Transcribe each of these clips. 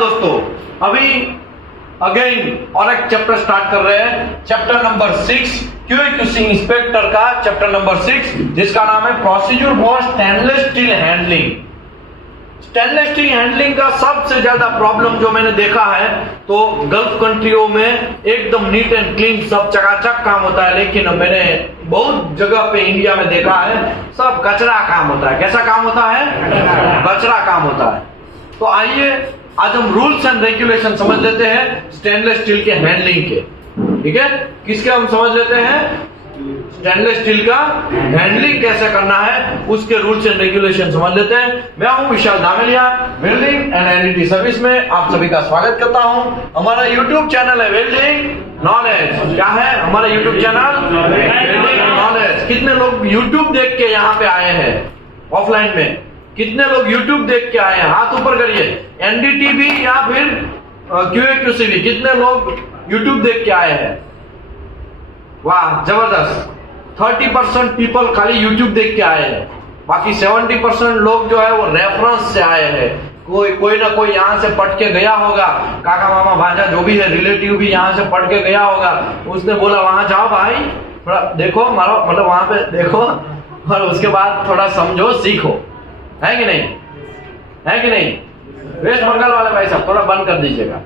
दोस्तों, अभी अगेन और एक चैप्टर स्टार्ट कर रहे हैं, चैप्टर नंबर 6 क्यूएक्यूसी इंस्पेक्टर का चैप्टर नंबर 6, जिसका नाम है procedure for stainless steel handling. Stainless steel handling का सबसे ज्यादा प्रॉब्लम जो मैंने देखा है तो गल्फ कंट्रियों में एकदम नीट एंड क्लीन सब चकाचक काम होता है, लेकिन मैंने बहुत जगह पे इंडिया में देखा है सब कचरा काम होता है। कैसा काम होता है? कचरा काम होता है। तो आइए आज हम रूल्स एंड रेगुलेशन समझ लेते हैं स्टेनलेस स्टील के हैंडलिंग के। ठीक है, किसके हम समझ लेते हैं? स्टेनलेस स्टील का हैंडलिंग कैसे करना है उसके रूल्स एंड रेगुलेशन समझ लेते हैं। मैं हूं Vishal Dhameliya, welding and NDT service में आप सभी का स्वागत करता हूं। हमारा यूट्यूब चैनल है वेल्डिंग नॉलेज। क्या है हमारा यूट्यूब चैनल? Welding knowledge. कितने लोग यूट्यूब देख के यहाँ पे आए हैं ऑफलाइन में? कितने लोग YouTube देख के आए हैं? हाथ ऊपर करिए। एनडीटी भी या फिर क्यूएक्यूसी भी, कितने लोग YouTube देख के आए हैं? वाह, जबरदस्त। 30% पीपल खाली YouTube देख के आए हैं, बाकी 70% लोग जो है वो रेफरेंस से आए हैं। कोई ना कोई यहाँ से पढ़ के गया होगा, काका मामा भांजा जो भी है, रिलेटिव भी यहाँ से पढ़ के गया होगा। उसने बोला वहां जाओ भाई, थोड़ा देखो, मारो, मतलब वहां पे देखो और उसके बाद थोड़ा समझो, सीखो। है कि नहीं? है कि नहीं? वेस्ट बंगाल वाले भाई साहब थोड़ा बंद कर दीजिएगा।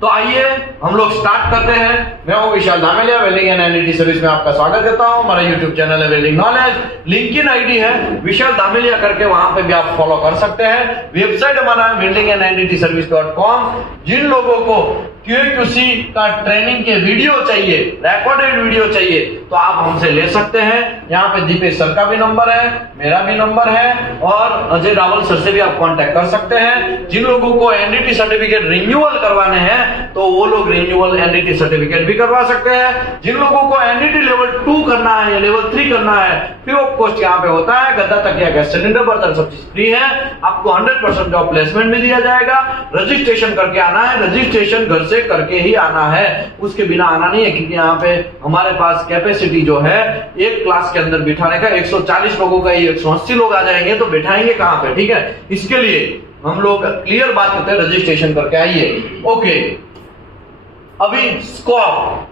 तो आइए हम लोग स्टार्ट करते हैं। मैं हूं Vishal Dhameliya, welding and NDT service में आपका स्वागत करता हूं। हमारा यूट्यूब चैनल है वेल्डिंग नॉलेज, लिंक्डइन आईडी है विशाल धामेलिया करके, वहां पे भी आप फॉलो कर सकते हैं। वेबसाइट हमारा है weldingandendityservice.com। जिन लोगों को क्यूएक्यूसी का ट्रेनिंग के वीडियो चाहिए, रिकॉर्डेड वीडियो चाहिए, तो आप हमसे ले सकते हैं। यहाँ पे दीपेश सर का भी नंबर है, मेरा भी नंबर है, और अजय रावल सर से भी आप कांटेक्ट कर सकते हैं। जिन लोगों को एनडीटी सर्टिफिकेट रिन्यूअल करवाने हैं तो वो लोग रिन्यूअल एनडीटी सर्टिफिकेट भी करवा सकते हैं। जिन लोगों को एनडीटी लेवल 2 करना है या लेवल 3 करना है, फ्री ऑफ कॉस्ट यहाँ पे होता है। गद्दा तकिया, गैस सिलेंडर, बर्तन सब चीज फ्री है। आपको 100% जॉब प्लेसमेंट भी दिया जाएगा। रजिस्ट्रेशन करके आना है, रजिस्ट्रेशन घर से करके ही आना है, उसके बिना आना नहीं है, क्योंकि यहाँ पे हमारे पास कैपेसिटी जो है एक क्लास के अंदर बिठाने का 140 लोगों का, 180 लोग आ जाएंगे तो बिठाएंगे कहां पे? ठीक है, इसके लिए हम लोग क्लियर बात करते हैं, रजिस्ट्रेशन करके आइए। ओके, अभी स्कोप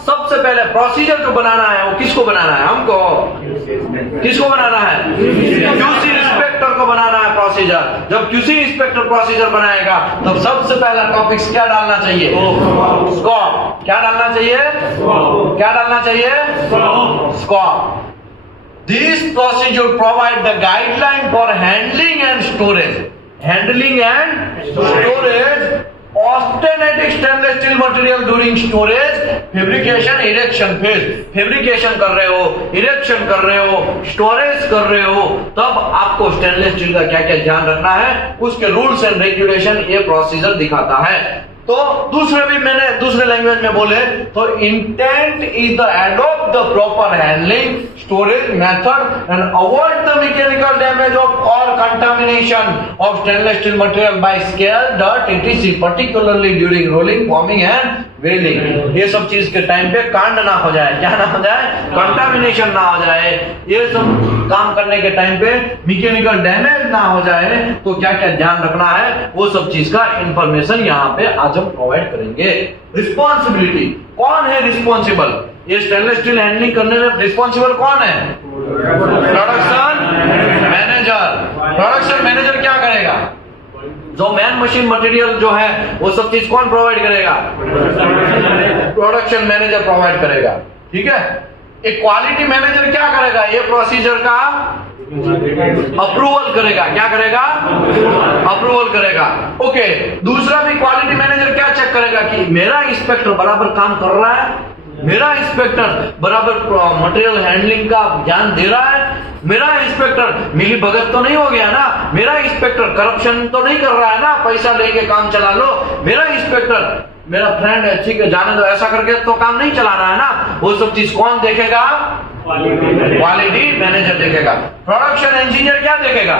सबसे पहले प्रोसीजर जो बनाना है वो किसको बनाना है? हमको। किसको बनाना है? क्यूसी इंस्पेक्टर को बनाना है प्रोसीजर। जब क्यूसी इंस्पेक्टर प्रोसीजर बनाएगा तब सबसे पहला टॉपिक्स क्या डालना चाहिए? स्कोप। क्या डालना चाहिए? क्या डालना चाहिए? Scope. This procedure provide the guideline for handling and storage. Handling and storage austenitic stainless steel material during storage, fabrication, erection phase. Fabrication कर रहे हो, इरेक्शन कर रहे हो, स्टोरेज कर रहे हो, तब आपको स्टेनलेस स्टील का क्या क्या ध्यान रखना है उसके रूल्स एंड रेगुलेशन ये प्रोसीजर दिखाता है। तो दूसरे भी मैंने दूसरे लैंग्वेज में बोले तो intent is the adopt the proper handling storage method and avoid the mechanical damage of और contamination of stainless steel material by scale, dirt, etc, particularly during rolling, forming and welding. ये सब चीज के time पे कांड ना हो जाए, क्या ना हो जाए? कंटामिनेशन ना हो जाए। ये सब काम करने के टाइम पे मैकेनिकल डैमेज ना हो जाए, तो क्या क्या ध्यान रखना है वो सब चीज का इंफॉर्मेशन यहाँ पे आज हम प्रोवाइड करेंगे। रिस्पॉन्सिबिलिटी, कौन है रिस्पॉन्सिबल? ये स्टेनलेस स्टील हैंडलिंग करने में रिस्पॉन्सिबल कौन है? Production manager. प्रोडक्शन मैनेजर क्या करेगा? जो मैन मशीन मटेरियल जो है वो सब चीज कौन प्रोवाइड करेगा? प्रोडक्शन मैनेजर प्रोवाइड करेगा। ठीक है, एक क्वालिटी मैनेजर क्या करेगा? ये प्रोसीजर का अप्रूवल करेगा। क्या करेगा? अप्रूवल करेगा। ओके, दूसरा भी क्वालिटी मैनेजर क्या चेक करेगा कि मेरा इंस्पेक्टर बराबर काम कर रहा है, मेरा इंस्पेक्टर बराबर मटेरियल हैंडलिंग का ध्यान दे रहा है, मेरा इंस्पेक्टर मिली भगत तो नहीं हो गया ना, मेरा इंस्पेक्टर करप्शन तो नहीं कर रहा है ना, पैसा लेके काम चला लो, मेरा इंस्पेक्टर मेरा फ्रेंड है, ठीक है जाने दो, ऐसा करके तो काम नहीं चलाना है ना। वो सब चीज कौन देखेगा? क्वालिटी मैनेजर देखेगा। प्रोडक्शन इंजीनियर क्या देखेगा?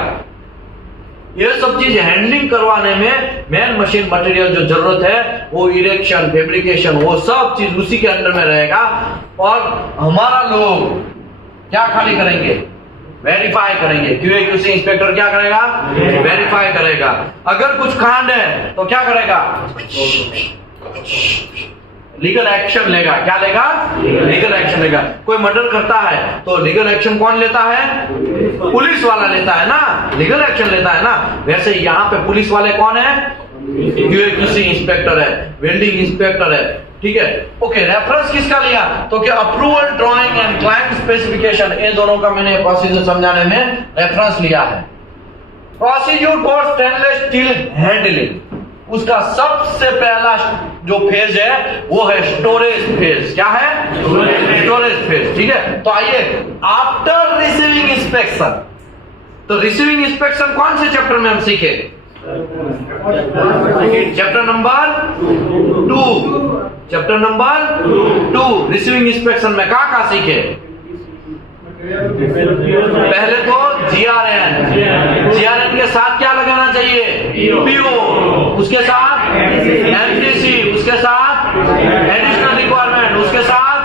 ये सब चीज हैंडलिंग करवाने में मैन मशीन मटेरियल जो जरूरत है वो इरेक्शन, फैब्रिकेशन, वो सब चीज उसी के अंडर में रहेगा। और हमारा लोग क्या खाली करेंगे? वेरीफाई करेंगे। QA/QC इंस्पेक्टर क्या करेगा? वेरीफाई करेगा। अगर कुछ कांड है तो क्या करेगा? लीगल एक्शन लेगा। क्या लेगा? लीगल एक्शन लेगा। कोई मर्डर करता है तो लीगल एक्शन कौन लेता है? पुलिस वाला लेता है ना, लीगल एक्शन लेता है ना। वैसे यहाँ पे पुलिस वाले कौन है? QA/QC इंस्पेक्टर है, वेल्डिंग इंस्पेक्टर है। ठीक है, ओके। रेफरेंस किसका लिया? तो क्या approval drawing and client specification, इन दोनों का मैंने प्रोसीजर समझाने में रेफरेंस लिया है। Procedure for stainless steel handling, उसका सबसे पहला जो फेज है वो है स्टोरेज फेज। क्या है? Storage phase. ठीक है, तो आइए आफ्टर रिसीविंग इंस्पेक्शन, तो रिसीविंग इंस्पेक्शन कौन से चैप्टर में हम सीखे? Chapter number 2। Chapter number 2 receiving inspection में कहाँ सीखे? पहले तो GRN के साथ क्या लगाना चाहिए? PO, उसके साथ MTC, उसके साथ एडिशनल रिक्वायरमेंट, उसके साथ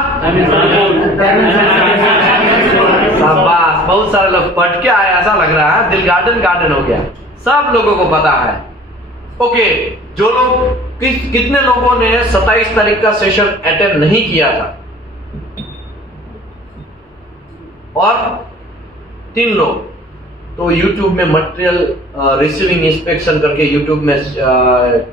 शाबाश, बहुत सारे लोग पढ़ के आए, ऐसा लग रहा है दिल गार्डन हो गया। सब लोगों को पता है। ओके, जो लोग कितने लोगों ने 27 तारीख का सेशन अटेंड नहीं किया था? और 3 लोग। तो YouTube में मटेरियल रिसीविंग इंस्पेक्शन करके YouTube में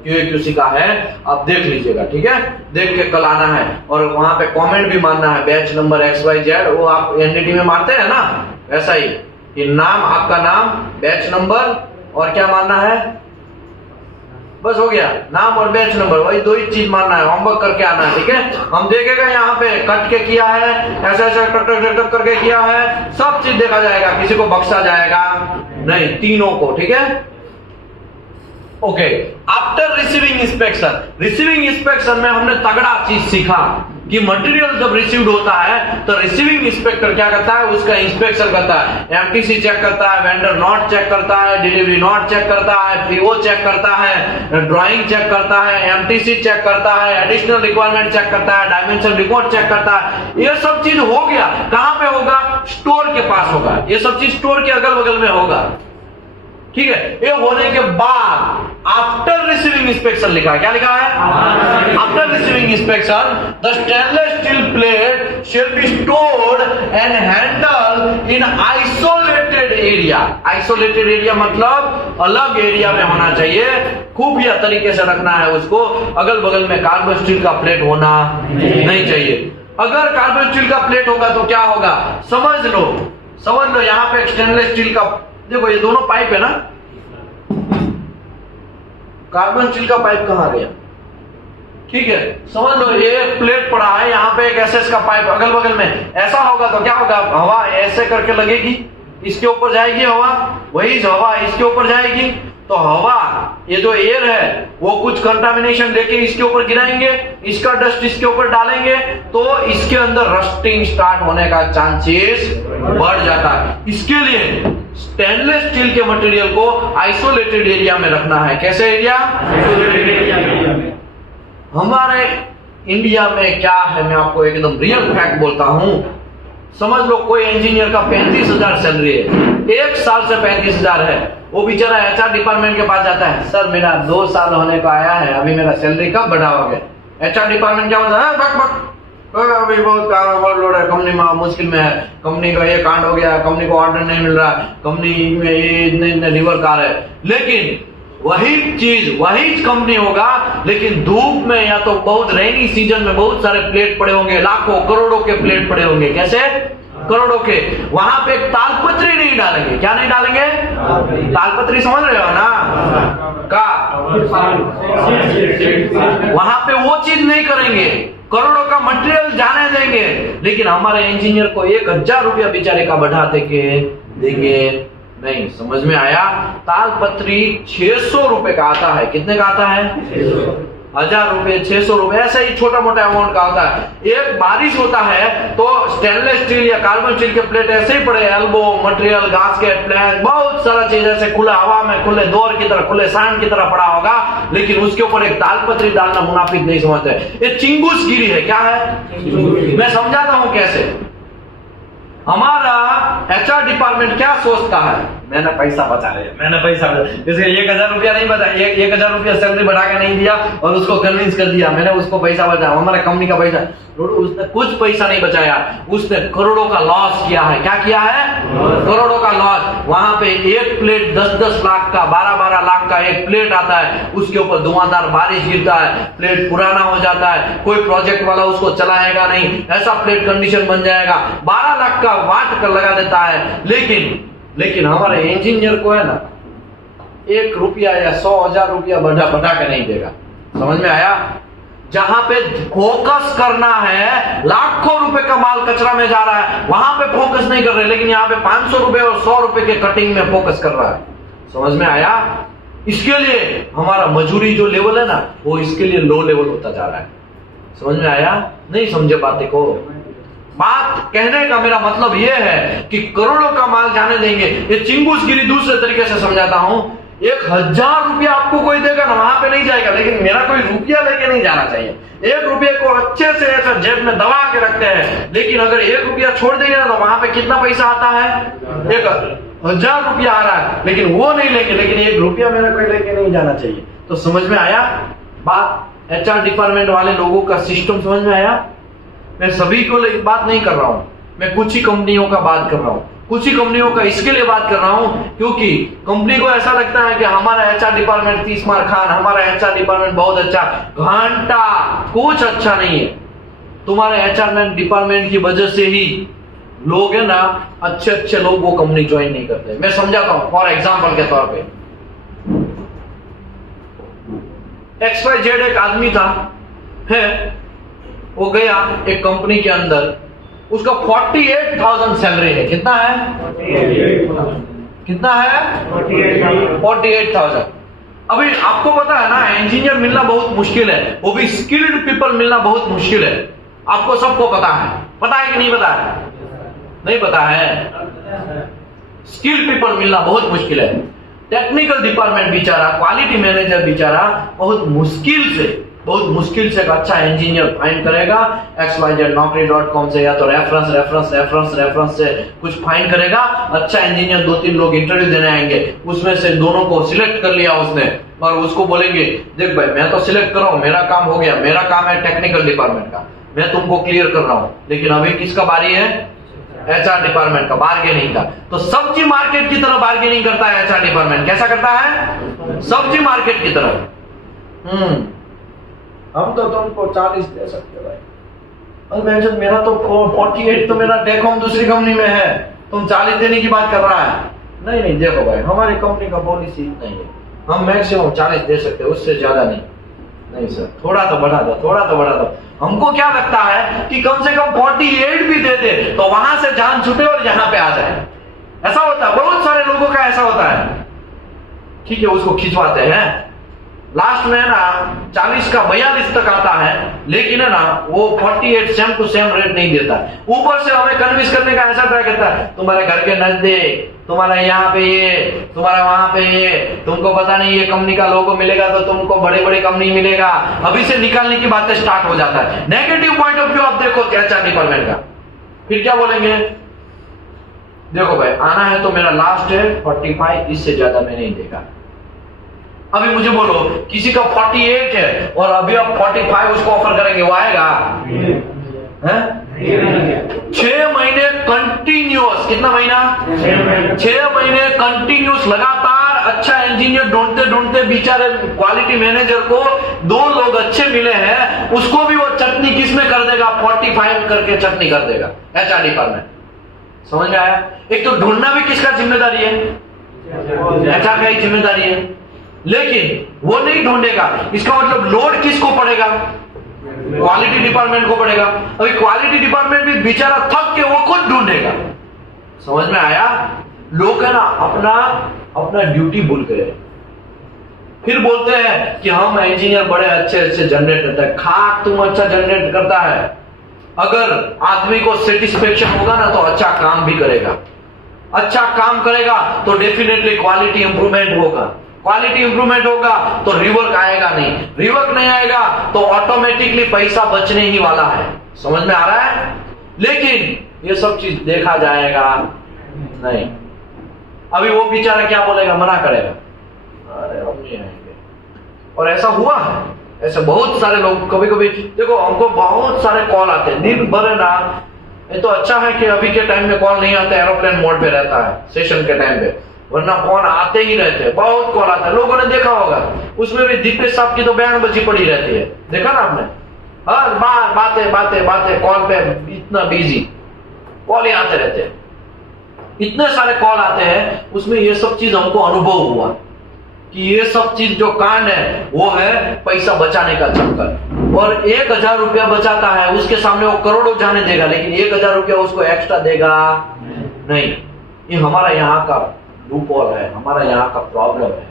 QA/QC का है, आप देख लीजिएगा। ठीक है, देख के कल आना है और वहां पे कमेंट भी मारना है, बैच नंबर XYZ, वो आप NDT में मारते हैं ना, वैसा ही कि नाम, आपका नाम, बैच नंबर और क्या मानना है? बस हो गया, नाम और बैच नंबर, वही 2 ही चीज मानना है। होमवर्क करके आना है। ठीक है, हम देखेगा यहाँ पे कट के किया है, ऐसा ऐसा टक करके किया है, सब चीज देखा जाएगा, किसी को बख्शा जाएगा नहीं, तीनों को। ठीक है, okay. After receiving inspection, receiving inspection में हमने तगड़ा चीज सीखा कि मटेरियल जब रिसीव्ड होता है तो रिसीविंग इंस्पेक्टर क्या करता है? उसका इंस्पेक्शन करता है, MTC चेक करता है, वेंडर नोट चेक करता है, डिलीवरी नोट चेक करता है, PO चेक करता है, ड्राइंग चेक करता है, MTC चेक करता है, एडिशनल रिक्वायरमेंट चेक करता है, डायमेंशन रिपोर्ट चेक करता है। ये सब चीज हो गया, कहां पे होगा? स्टोर के पास होगा। ये सब चीज स्टोर के अगल बगल में होगा। ठीक है, ये होने के बाद आफ्टर रिसीविंग इंस्पेक्शन लिखा है। क्या लिखा है? After receiving inspection the stainless steel plate shall be stored and handle in isolated area. Isolated area मतलब अलग एरिया में होना चाहिए, खुफिया तरीके से रखना है उसको। अगल बगल में कार्बन स्टील का प्लेट होना नहीं चाहिए। अगर कार्बन स्टील का प्लेट होगा तो क्या होगा? समझ लो यहाँ पे स्टेनलेस स्टील का, देखो ये दोनों पाइप है ना, कार्बन स्टील का पाइप कहां गया? ठीक है, समझ लो ये एक प्लेट पड़ा है, यहाँ पे एक SS का पाइप अगल बगल में। ऐसा होगा तो क्या होगा? हवा ऐसे करके लगेगी, इसके ऊपर जाएगी हवा, वही हवा इसके ऊपर जाएगी, तो हवा, ये जो एयर है वो कुछ कंटामिनेशन लेके इसके ऊपर गिराएंगे, इसका डस्ट इसके ऊपर डालेंगे, तो इसके अंदर रस्टिंग स्टार्ट होने का चांसेस बढ़ जाता है। इसके लिए स्टेनलेस स्टील के मटेरियल को आइसोलेटेड एरिया में रखना है। कैसे एरिया? हमारे इंडिया में क्या है, मैं आपको एकदम रियल फैक्ट बोलता हूं। समझ लो कोई इंजीनियर का 35,000 सैलरी है, 1 साल से 35,000 है, वो बेचारा HR डिपार्टमेंट के पास जाता है, सर मेरा 2 साल होने को आया है, अभी मेरा सैलरी कब बढ़ाओगे? HR डिपार्टमेंट क्या बोलता है? अभी बहुत काम लोड है, कंपनी में मुश्किल में है, कंपनी का ये कांड हो गया, कंपनी को ऑर्डर नहीं मिल रहा, कंपनी में ये इतने लीवर कार है। लेकिन वही कंपनी होगा, लेकिन धूप में या तो बहुत रेनी सीजन में बहुत सारे प्लेट पड़े होंगे, लाखों करोड़ों के प्लेट पड़े होंगे। कैसे? करोड़ों के। वहां पे तालपत्री नहीं डालेंगे। क्या नहीं डालेंगे? तालपत्री समझ रहे हो ना? का वहां पे वो चीज नहीं करेंगे, करोड़ों का मटेरियल जाने देंगे, लेकिन हमारे इंजीनियर को 1,000 रुपया बेचारे का बढ़ा देंगे नहीं। समझ में आया? तालपत्री 600 रुपए का आता है। कितने का आता है? 1,000 रुपए, 600 रुपए, ऐसा ही छोटा मोटा अमाउंट का होता है। एक बारिश होता है तो स्टेनलेस स्टील या कार्बन स्टील के प्लेट ऐसे ही पड़े, एल्बो मटेरियल, गास्केट, प्लैंक, बहुत सारा चीज ऐसे खुला हवा में, खुले दौर की तरह, खुले सांड की तरह पड़ा होगा, लेकिन उसके ऊपर एक तालपत्री डालना मुनाफिक नहीं समझते। ये चिंगूसगिरी है। क्या है? मैं समझाता हूं कैसे। हमारा HR डिपार्टमेंट क्या सोचता है, मैंने पैसा बचा लिया, मैंने पैसा जैसे 1000 रुपया नहीं बचा, 1000 रुपया सैलरी बढ़ा के नहीं दिया और उसको कन्विंस कर दिया, मैंने उसको पैसा बचाया, हमारे कंपनी का पैसा, उसने कुछ पैसा नहीं बचाया, उसने करोड़ों का लॉस किया है। क्या किया है? करोड़ों का लॉस। वहां पे एक प्लेट 10-10 लाख का, 12-12 लाख का एक प्लेट आता है, उसके ऊपर धुआंधार बारिश गिरता है, प्लेट पुराना हो जाता है, कोई प्रोजेक्ट वाला उसको चलाएगा नहीं, ऐसा प्लेट कंडीशन बन जाएगा, 12 लाख का वाट कर लगा देता है। लेकिन हमारे इंजीनियर को है ना 1 रुपया या 100,000 रुपया बढ़ा के नहीं देगा। समझ में आया? जहां पे फोकस करना है, लाखों रुपए का माल कचरा में जा रहा है, वहां पे फोकस नहीं कर रहे, लेकिन यहाँ पे 500 रुपए और 100 रुपए के कटिंग में फोकस कर रहा है। समझ में आया? इसके लिए हमारा मजूरी जो लेवल है ना, वो इसके लिए लो लेवल होता जा रहा है। समझ में आया? नहीं समझे बातें को? बात कहने का मेरा मतलब यह है कि करोड़ों का माल जाने देंगे। ये चिंगूसगिरी दूसरे तरीके से समझाता हूं, 1000 रुपया आपको कोई देगा ना, वहां पे नहीं जाएगा, लेकिन मेरा कोई रुपया लेके नहीं जाना चाहिए। 1 रुपये को अच्छे से ऐसा जेब में दबा के रखते हैं, लेकिन अगर 1 रुपया छोड़ देंगे ना, तो वहां पे कितना पैसा आता है? 1000 रुपया आ रहा है, लेकिन वो नहीं लेके, लेकिन 1 रुपया मेरा कोई लेके नहीं जाना चाहिए। तो समझ में आया बात? HR डिपार्टमेंट वाले लोगों का सिस्टम समझ में आया? मैं सभी को बात नहीं कर रहा हूं, मैं कुछ ही कंपनियों का बात कर रहा हूं, कुछ ही कंपनियों का इसके लिए बात कर रहा हूं क्योंकि कंपनी को ऐसा लगता है कि हमारा HR डिपार्टमेंट 30 मार खान, हमारा HR डिपार्टमेंट बहुत अच्छा, घंटा कुछ अच्छा नहीं है। तुम्हारे HR डिपार्टमेंट की वजह से ही लोग है ना, अच्छे लोग वो कंपनी ज्वाइन नहीं करते। मैं समझाता हूं फॉर एग्जाम्पल के तौर पे, XYZ एक आदमी था है, वो गया एक कंपनी के अंदर, उसका 48,000 सैलरी है। कितना है? 48,000। अभी आपको पता है ना, इंजीनियर मिलना बहुत मुश्किल है, वो भी स्किल्ड पीपल मिलना बहुत मुश्किल है। आपको सबको पता है कि नहीं पता है? नहीं पता है? स्किल्ड पीपल मिलना बहुत मुश्किल है। टेक्निकल डिपार्टमेंट बेचारा, क्वालिटी मैनेजर बेचारा बहुत मुश्किल से एक अच्छा इंजीनियर फाइंड करेगा। XYZ Naukri.com से या तो रेफरेंस से कुछ फाइंड करेगा। अच्छा इंजीनियर 2-3 लोग इंटरव्यू देने आएंगे, उसमें से दोनों को सिलेक्ट कर लिया उसने, और उसको बोलेंगे देख भाई मैं तो सिलेक्ट कर रहा हूं, मेरा काम हो गया, मेरा काम है टेक्निकल डिपार्टमेंट का, मैं तुमको क्लियर कर रहा हूं, लेकिन अभी किसका बारी है? HR डिपार्टमेंट का, बार्गेनिंग का। तो सब्जी मार्केट की तरह बार्गेनिंग करता है HR डिपार्टमेंट। कैसा करता है? सब्जी मार्केट की तरह। हम तो तुमको 40 दे सकते भाई, और मैं जब मेरा तो 48 तो मेरा टेक होम दूसरी कंपनी में है, तुम 40 देने की बात कर रहा है। नहीं देखो भाई, हमारी कंपनी का पॉलिसी नहीं है, हम मैक्सिमम 40 दे सकते हैं, उससे ज्यादा नहीं सर, थोड़ा तो बढ़ा दो। हमको क्या लगता है कि कम से कम 48 भी दे दे तो वहां से जान छूटे और यहाँ पे आ जाए। ऐसा होता है, बहुत सारे लोगों का ऐसा होता है। ठीक है, उसको खिंचवाते हैं, लास्ट में ना 40 का 42 तक आता है, लेकिन है ना वो 48 सेम टू सेम रेट नहीं देता है। ऊपर से हमें कन्विंस करने का ऐसा ट्राई करता है, तुम्हारे घर के नजदीक, तुम्हारे यहाँ पे ये, तुम्हारे वहां पे ये, तुमको पता नहीं ये कंपनी का लोगो मिलेगा तो तुमको बड़े कंपनी मिलेगा। अभी से निकालने की बातें स्टार्ट हो जाता है। नेगेटिव पॉइंट ऑफ व्यू आप देखो HR डिपार्टमेंट का, फिर क्या बोलेंगे? देखो भाई आना है तो मेरा लास्ट है 45, इससे ज्यादा मैं नहीं देगा। अभी मुझे बोलो किसी का 48 है और अभी आप 45 उसको ऑफर करेंगे, वो आएगा? 6 महीने कंटिन्यूअस, कितना महीना? 6 महीने कंटिन्यूअस लगातार अच्छा इंजीनियर ढूंढते बेचारे क्वालिटी मैनेजर को 2 लोग अच्छे मिले हैं, उसको भी वो चटनी किसमें कर देगा? 45 करके चटनी कर देगा HR डिपार्टमेंट। समझ में आया? एक तो ढूंढना भी किसका जिम्मेदारी है? HR का ही जिम्मेदारी है, लेकिन वो नहीं ढूंढेगा, इसका मतलब लोड किसको पड़ेगा? क्वालिटी डिपार्टमेंट को पड़ेगा। अभी क्वालिटी डिपार्टमेंट भी बेचारा थक के वो खुद ढूंढेगा। समझ में आया? लोग है ना अपना ड्यूटी भूल गए, फिर बोलते हैं कि हम इंजीनियर बड़े अच्छे जनरेट करते हैं। खाक तुम अच्छा जनरेट करता है, अगर आदमी को सेटिस्फेक्शन होगा ना तो अच्छा काम भी करेगा, अच्छा काम करेगा तो डेफिनेटली क्वालिटी इंप्रूवमेंट होगा, क्वालिटी इंप्रूवमेंट होगा तो रिवर्क आएगा नहीं, रिवर्क नहीं आएगा तो ऑटोमेटिकली पैसा बचने ही वाला है। समझ में आ रहा है? लेकिन ये सब चीज देखा जाएगा नहीं। अभी वो बेचारा क्या बोलेगा, मना करेगा, अरे हम नहीं आएंगे। और ऐसा हुआ है, ऐसे बहुत सारे लोग, कभी कभी देखो हमको बहुत सारे कॉल आते हैं दिन भर है ना। ये तो अच्छा है कि अभी के टाइम में कॉल नहीं आता, एरोप्लेन मोड पे रहता है सेशन के टाइम पे, वरना फोन आते ही रहते हैं, बहुत कॉल आता है। लोगों ने देखा होगा, उसमें भी दीपेश साहब की तो बैंड बजी पड़ी रहती है, देखा ना आपने, हर बार बातें बातें बातें, कॉल पे इतना बिजी, कॉल ही आते रहते हैं, इतने सारे कॉल आते हैं। उसमें ये सब चीज हमको अनुभव हुआ कि ये सब चीज जो कांड है वो है पैसा बचाने का चक्कर। और 1000 रुपया बचाता है, उसके सामने वो करोड़ों जाने देगा, लेकिन 1000 रुपया उसको एक्स्ट्रा देगा नहीं। ये हमारा यहाँ का लूपहोल है, हमारा यहाँ का प्रॉब्लम है।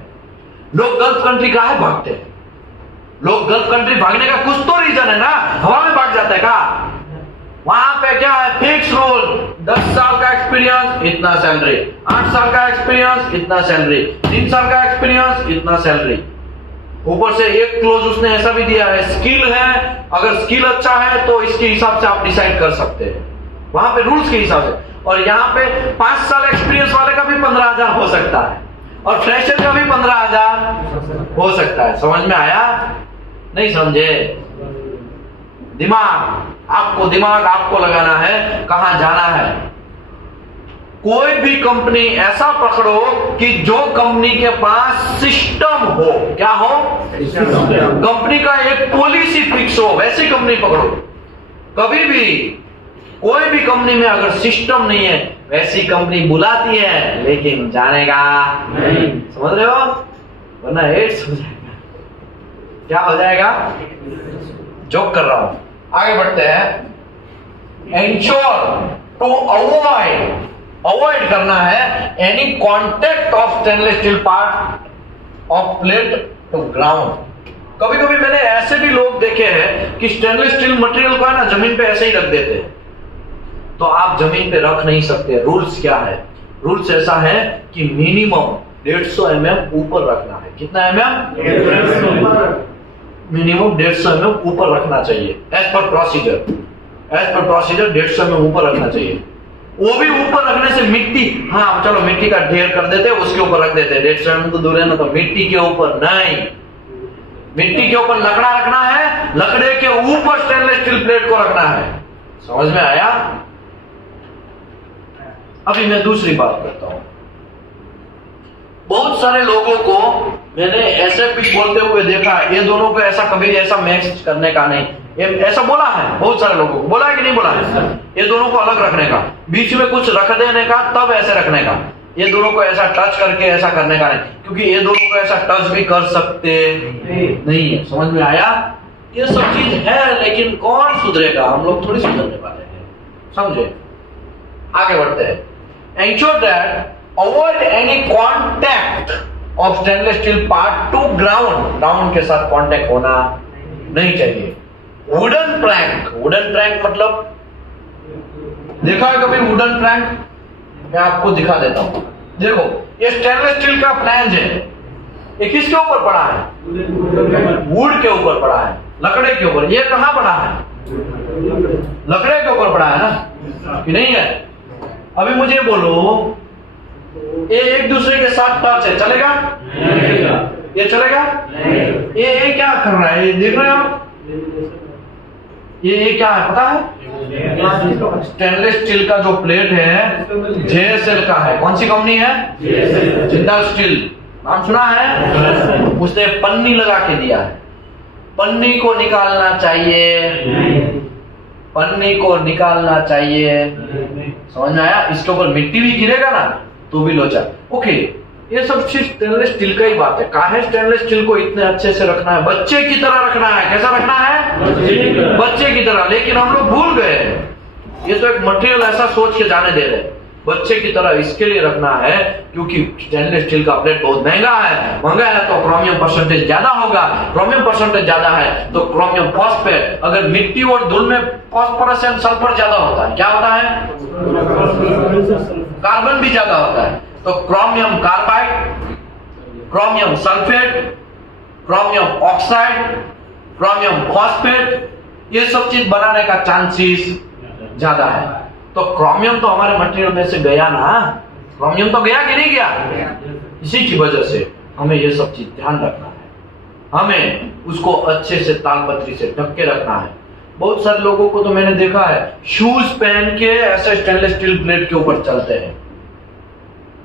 लोग गल्फ कंट्री काहे भागते हैं? लोग गल्फ कंट्री भागने का कुछ तो रीजन है ना, हवा में भाग जाता है का? वहां पे क्या है, फिक्स रूल, 10 साल का एक्सपीरियंस इतना सैलरी, 8 साल का एक्सपीरियंस इतना सैलरी, 3 साल का एक्सपीरियंस इतना सैलरी। ऊपर से एक क्लोज उसने ऐसा भी दिया है, स्किल है, अगर स्किल अच्छा है तो इसके हिसाब से आप डिसाइड कर सकते हैं, वहां पे रूल्स के हिसाब से। और यहाँ पे 5 साल एक्सपीरियंस वाले का भी 15,000 हो सकता है, और फ्रेशर का भी 15,000 हो सकता है। समझ में आया? नहीं समझे? दिमाग आपको लगाना है, कहां जाना है। कोई भी कंपनी ऐसा पकड़ो कि जो कंपनी के पास सिस्टम हो, क्या हो, कंपनी का एक पॉलिसी फिक्स हो, वैसी कंपनी पकड़ो। कभी भी कोई भी कंपनी में अगर सिस्टम नहीं है, वैसी कंपनी बुलाती है लेकिन जानेगा नहीं। समझ रहे हो? वरना एड्स हो जाएगा। क्या हो जाएगा? जोक कर रहा हूं। आगे बढ़ते हैं। एंश्योर टू अवॉइड करना है any contact of stainless steel part of plate to ground. कभी कभी मैंने ऐसे भी लोग देखे हैं कि स्टेनलेस स्टील मटेरियल को है ना जमीन पे ऐसे ही रख देते हैं, तो आप जमीन पे रख नहीं सकते। रूल्स क्या है? रूल्स ऐसा है कि मिनिमम 150 mm ऊपर रखना है। कितना mm? मिनिमम 150 mm ऊपर रखना चाहिए, एज पर प्रोसीजर। 150 mm ऊपर रखना चाहिए। वो भी ऊपर रखने से मिट्टी, हाँ चलो मिट्टी का ढेर कर देते, उसके ऊपर रख देते, 150 mm तो दूर है ना, तो मिट्टी के ऊपर नहीं, मिट्टी के ऊपर लकड़ा रखना है, लकड़े के ऊपर स्टेनलेस स्टील प्लेट को रखना है। समझ में आया? अभी मैं दूसरी बात करता हूं। बहुत सारे लोगों को मैंने ऐसे भी बोलते हुए देखा, ये दोनों को ऐसा कभी ऐसा मैच करने का नहीं, ये ऐसा बोला है, बहुत सारे लोगों को बोला है कि नहीं बोला है, ये दोनों को अलग रखने का, बीच में कुछ रख देने का, तब ऐसे रखने का, ये दोनों को ऐसा टच करके ऐसा करने का नहीं, क्योंकि ये दोनों को ऐसा टच भी कर सकते नहीं है। समझ में आया? ये सब चीज है, लेकिन कौन सुधरेगा? हम लोग थोड़ी सुधरने वाले हैं। समझे? आगे बढ़ते हैं। Ensure that avoid any contact of stainless steel part to ground. Ground के साथ कांटेक्ट होना नहीं चाहिए। वुडन प्लैंक मतलब देखा है कभी वुडन प्लैंक? मैं आपको दिखा देता हूं। देखो ये स्टेनलेस स्टील का प्लैंक है, ये किसके ऊपर पड़ा है? वुड के ऊपर पड़ा है, लकड़े के ऊपर। ये कहां पड़ा है? लकड़े के ऊपर पड़ा है ना, कि नहीं है? अभी मुझे बोलो, ये एक दूसरे के साथ टच है, चलेगा? ये चलेगा? ये क्या कर रहा है? ये देख रहे हो आप? ये क्या है पता है? स्टेनलेस स्टील का जो प्लेट है JSL का है। कौन सी कंपनी है? जिंदाल स्टील, नाम सुना है? उसने पन्नी लगा के दिया है। पन्नी को निकालना चाहिए, पन्नी को निकालना चाहिए। समझ में आया? इसके ऊपर मिट्टी भी गिरेगा ना तो भी लोचा। ओके, ये सब चीज स्टेनलेस स्टील का ही बात है। काहे स्टेनलेस स्टील को इतने अच्छे से रखना है? बच्चे की तरह रखना है। कैसा रखना है? बच्चे की तरह। लेकिन हम लोग भूल गए, ये तो एक मटेरियल ऐसा सोच के जाने दे रहे, बच्चे की तरह इसके लिए रखना है क्योंकि स्टेनलेस स्टील का प्लेट बहुत महंगा है तो क्रोमियम परसेंटेज ज्यादा होगा। क्रोमियम परसेंटेज ज्यादा है तो क्रोमियम फॉस्फेट, अगर मिट्टी और धूल में फास्फोरस एंड सल्फर ज्यादा होता है, क्या होता है? कार्बन भी ज्यादा होता है, तो chromium carbide, chromium sulphate, chromium oxide, chromium phosphate, ये सब चीज बनाने का चांसेस ज्यादा है। तो क्रोमियम तो हमारे मटेरियल में से गया ना, क्रोमियम तो गया कि नहीं गया? इसी की वजह से हमें ये सब चीज ध्यान रखना है, हमें उसको अच्छे से तालपत्री से ढक के रखना है। बहुत सारे लोगों को तो मैंने देखा है शूज पहन के ऐसे स्टेनलेस स्टील प्लेट के ऊपर चलते हैं।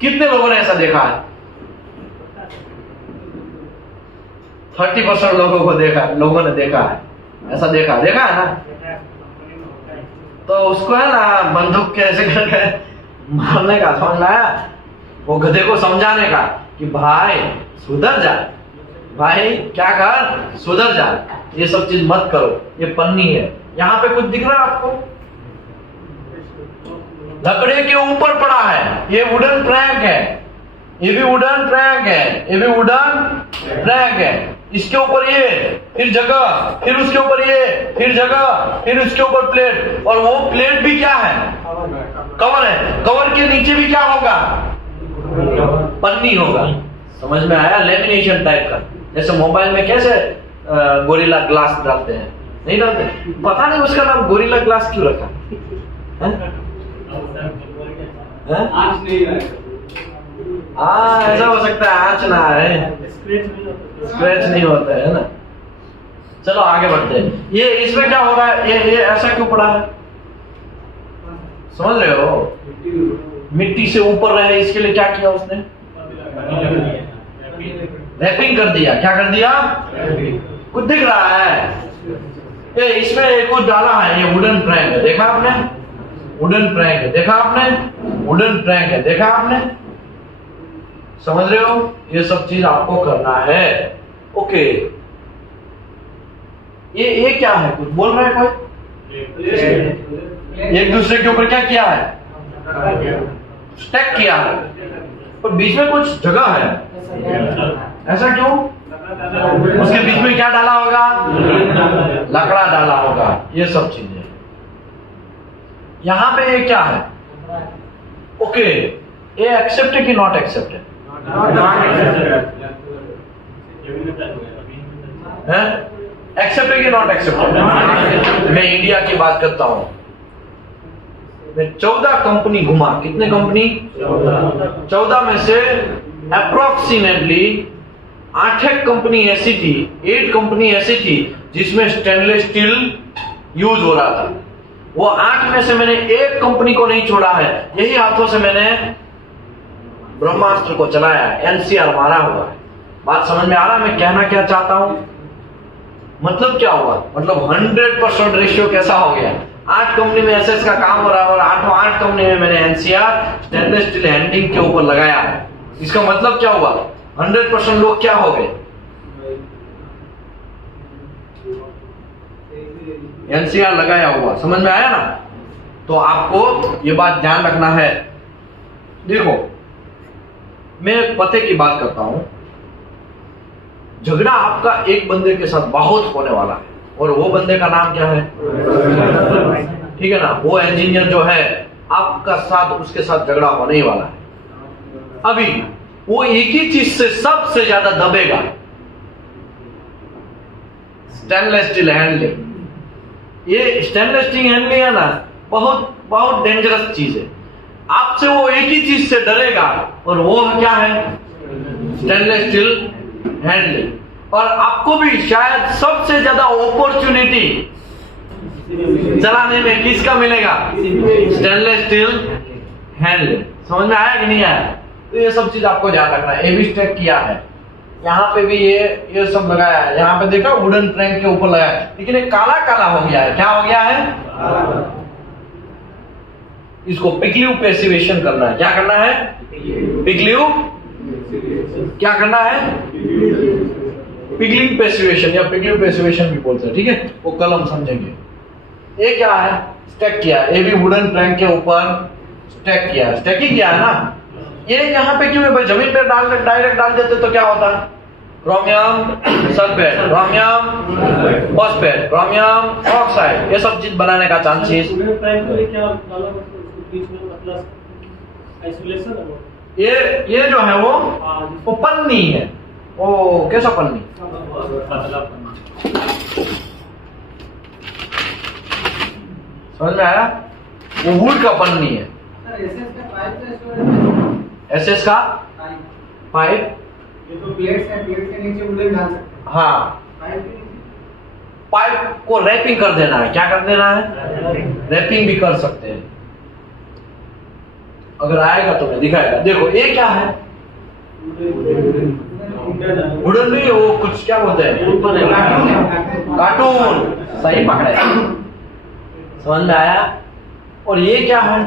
कितने लोगों ने ऐसा देखा है? 30% लोगों ने देखा है, ऐसा देखा है ना? तो उसको है ना बंदूक के ऐसे करके मारने का, समझ में आया? वो गधे को समझाने का कि भाई सुधर जा, भाई क्या कर, सुधर जा, ये सब चीज मत करो, ये पन्नी है। यहाँ पे कुछ दिख रहा है आपको? लकड़े के ऊपर पड़ा है, ये वुडन ट्रैक है, ये भी वुडन ट्रैक है, ये भी वुडन ट्रैक है। इसके ऊपर ये, फिर जगह, फिर उसके ऊपर ये, फिर जगह, फिर उसके ऊपर प्लेट, और वो प्लेट भी क्या है? कवर है। कवर के नीचे भी क्या होगा? पन्नी होगा। समझ में आया? लेमिनेशन टाइप का, जैसे मोबाइल में कैसे गोरिल्ला ग्लास डालते हैं, नहीं डालते? पता नहीं उसका नाम गोरिल्ला ग्लास क्यों रखा है? ऐसा हो सकता है, आंच ना आए, स्क्रैच नहीं होता है ना। चलो आगे बढ़ते हैं। ये इसमें क्या हो रहा है? ये ऐसा क्यों पड़ा है? समझ रहे हो? मिट्टी से ऊपर रहे, इसके लिए क्या किया उसने? रैपिंग कर दिया। क्या कर दिया? कुछ दिख रहा है? इसमें कुछ डाला है, ये वुडन ट्रैक है, देखा आपने? वुडन ट्रैक है, देखा आपने? वुडन ट्रैक है, देखा आपने? समझ रहे हो? ये सब चीज आपको करना है। ओके, ये क्या है? कुछ बोल रहा है कोई? एक दूसरे के ऊपर क्या किया है? स्टैक किया है, पर बीच में कुछ जगह है, ऐसा क्यों? उसके बीच में क्या डाला होगा? लकड़ा डाला होगा। ये सब चीजें यहाँ पे ये क्या है? ओके, ये एक्सेप्ट है कि नॉट एक्सेप्ट है? एक्सेप्ट है कि नॉट एक्सेप्ट है? मैं इंडिया की बात करता हूं। मैं 14 कंपनी घुमा। कितने कंपनी? 14 में से अप्रोक्सीमेटली 8 कंपनी ऐसी थी, 8 कंपनी ऐसी थी जिसमें स्टेनलेस स्टील यूज हो रहा था। वो 8 में से मैंने एक कंपनी को नहीं छोड़ा है। यही हाथों से मैंने ब्रह्मास्त्र को चलाया है, एनसीआर मारा हुआ है। बात समझ में आ रहा है मैं कहना क्या चाहता हूं? मतलब क्या हुआ? मतलब 100% रेशियो कैसा हो गया? 8 कंपनी में एसएस का काम हो रहा है और 8 कंपनी में मैंने एनसीआर स्टेनलेस स्टील हैंडलिंग के ऊपर लगाया है। इसका मतलब क्या हुआ? 100% लोग क्या हो गए? एनसीआर लगाया हुआ। समझ में आया ना? तो आपको ये बात ध्यान रखना है। देखो, मैं एक पते की बात करता हूं। झगड़ा आपका एक बंदे के साथ बहुत होने वाला है, और वो बंदे का नाम क्या है? ठीक है ना? वो इंजीनियर जो है आपका साथ, उसके साथ झगड़ा होने ही वाला है। अभी वो एक ही चीज से सबसे ज्यादा दबेगा, स्टेनलेस स्टील हैंडलिंग। ये स्टेनलेस स्टील हैंडलिंग है ना, बहुत बहुत डेंजरस चीज है। आपसे वो एक ही चीज से डरेगा, और वो क्या है? Stainless steel handling. और आपको भी शायद सबसे ज्यादा अपॉर्चुनिटी चलाने में किसका मिलेगा? Stainless steel handling. समझ में आया कि नहीं आया? तो ये सब चीज आपको ध्यान रखना है। ये भी स्टेक किया है, यहाँ पे भी ये सब लगाया है। यहाँ पे देखा वुडन ट्रैक के ऊपर लगाया है, लेकिन ये काला काला हो गया है। क्या हो गया है? इसको पिकल्यू पैसिवेशन करना है। क्या करना है? पिकल्यू क्या करना है? पिकलिंग पैसिवेशन या पिकल्यू पैसिवेशन भी बोलते हैं। ठीक है, वो कल हम समझेंगे। ये क्या है? स्टैक किया है। ये भी वुडन ट्रैक के ऊपर स्टैक किया है। स्टैकिंग किया है ना? ये यहाँ पे क्यों है भाई? जमीन पे डायरेक्ट डाल देते तो क्या होता? Chromium sulphate, chromium phosphate, chromium oxide, ये सब चीज बनाने का चांसेस। ये जो है वो पन्नी है। ओ कैसा पन्नी? समझ में आया? वो वुड का पन्नी है। एसएस का पाइप, ये तो प्लेट्स है, प्लेट के नीचे वुडन डाल सकते हैं। हाँ, पाइप पाइप को रैपिंग कर देना है। क्या कर देना है? रैपिंग भी कर सकते हैं। अगर आएगा तो मैं दिखाएगा। देखो ये क्या है? वुडन नहीं, वो कुछ क्या बोलते हैं, कार्टून। सही पकड़े, समझ में आया। और ये क्या है?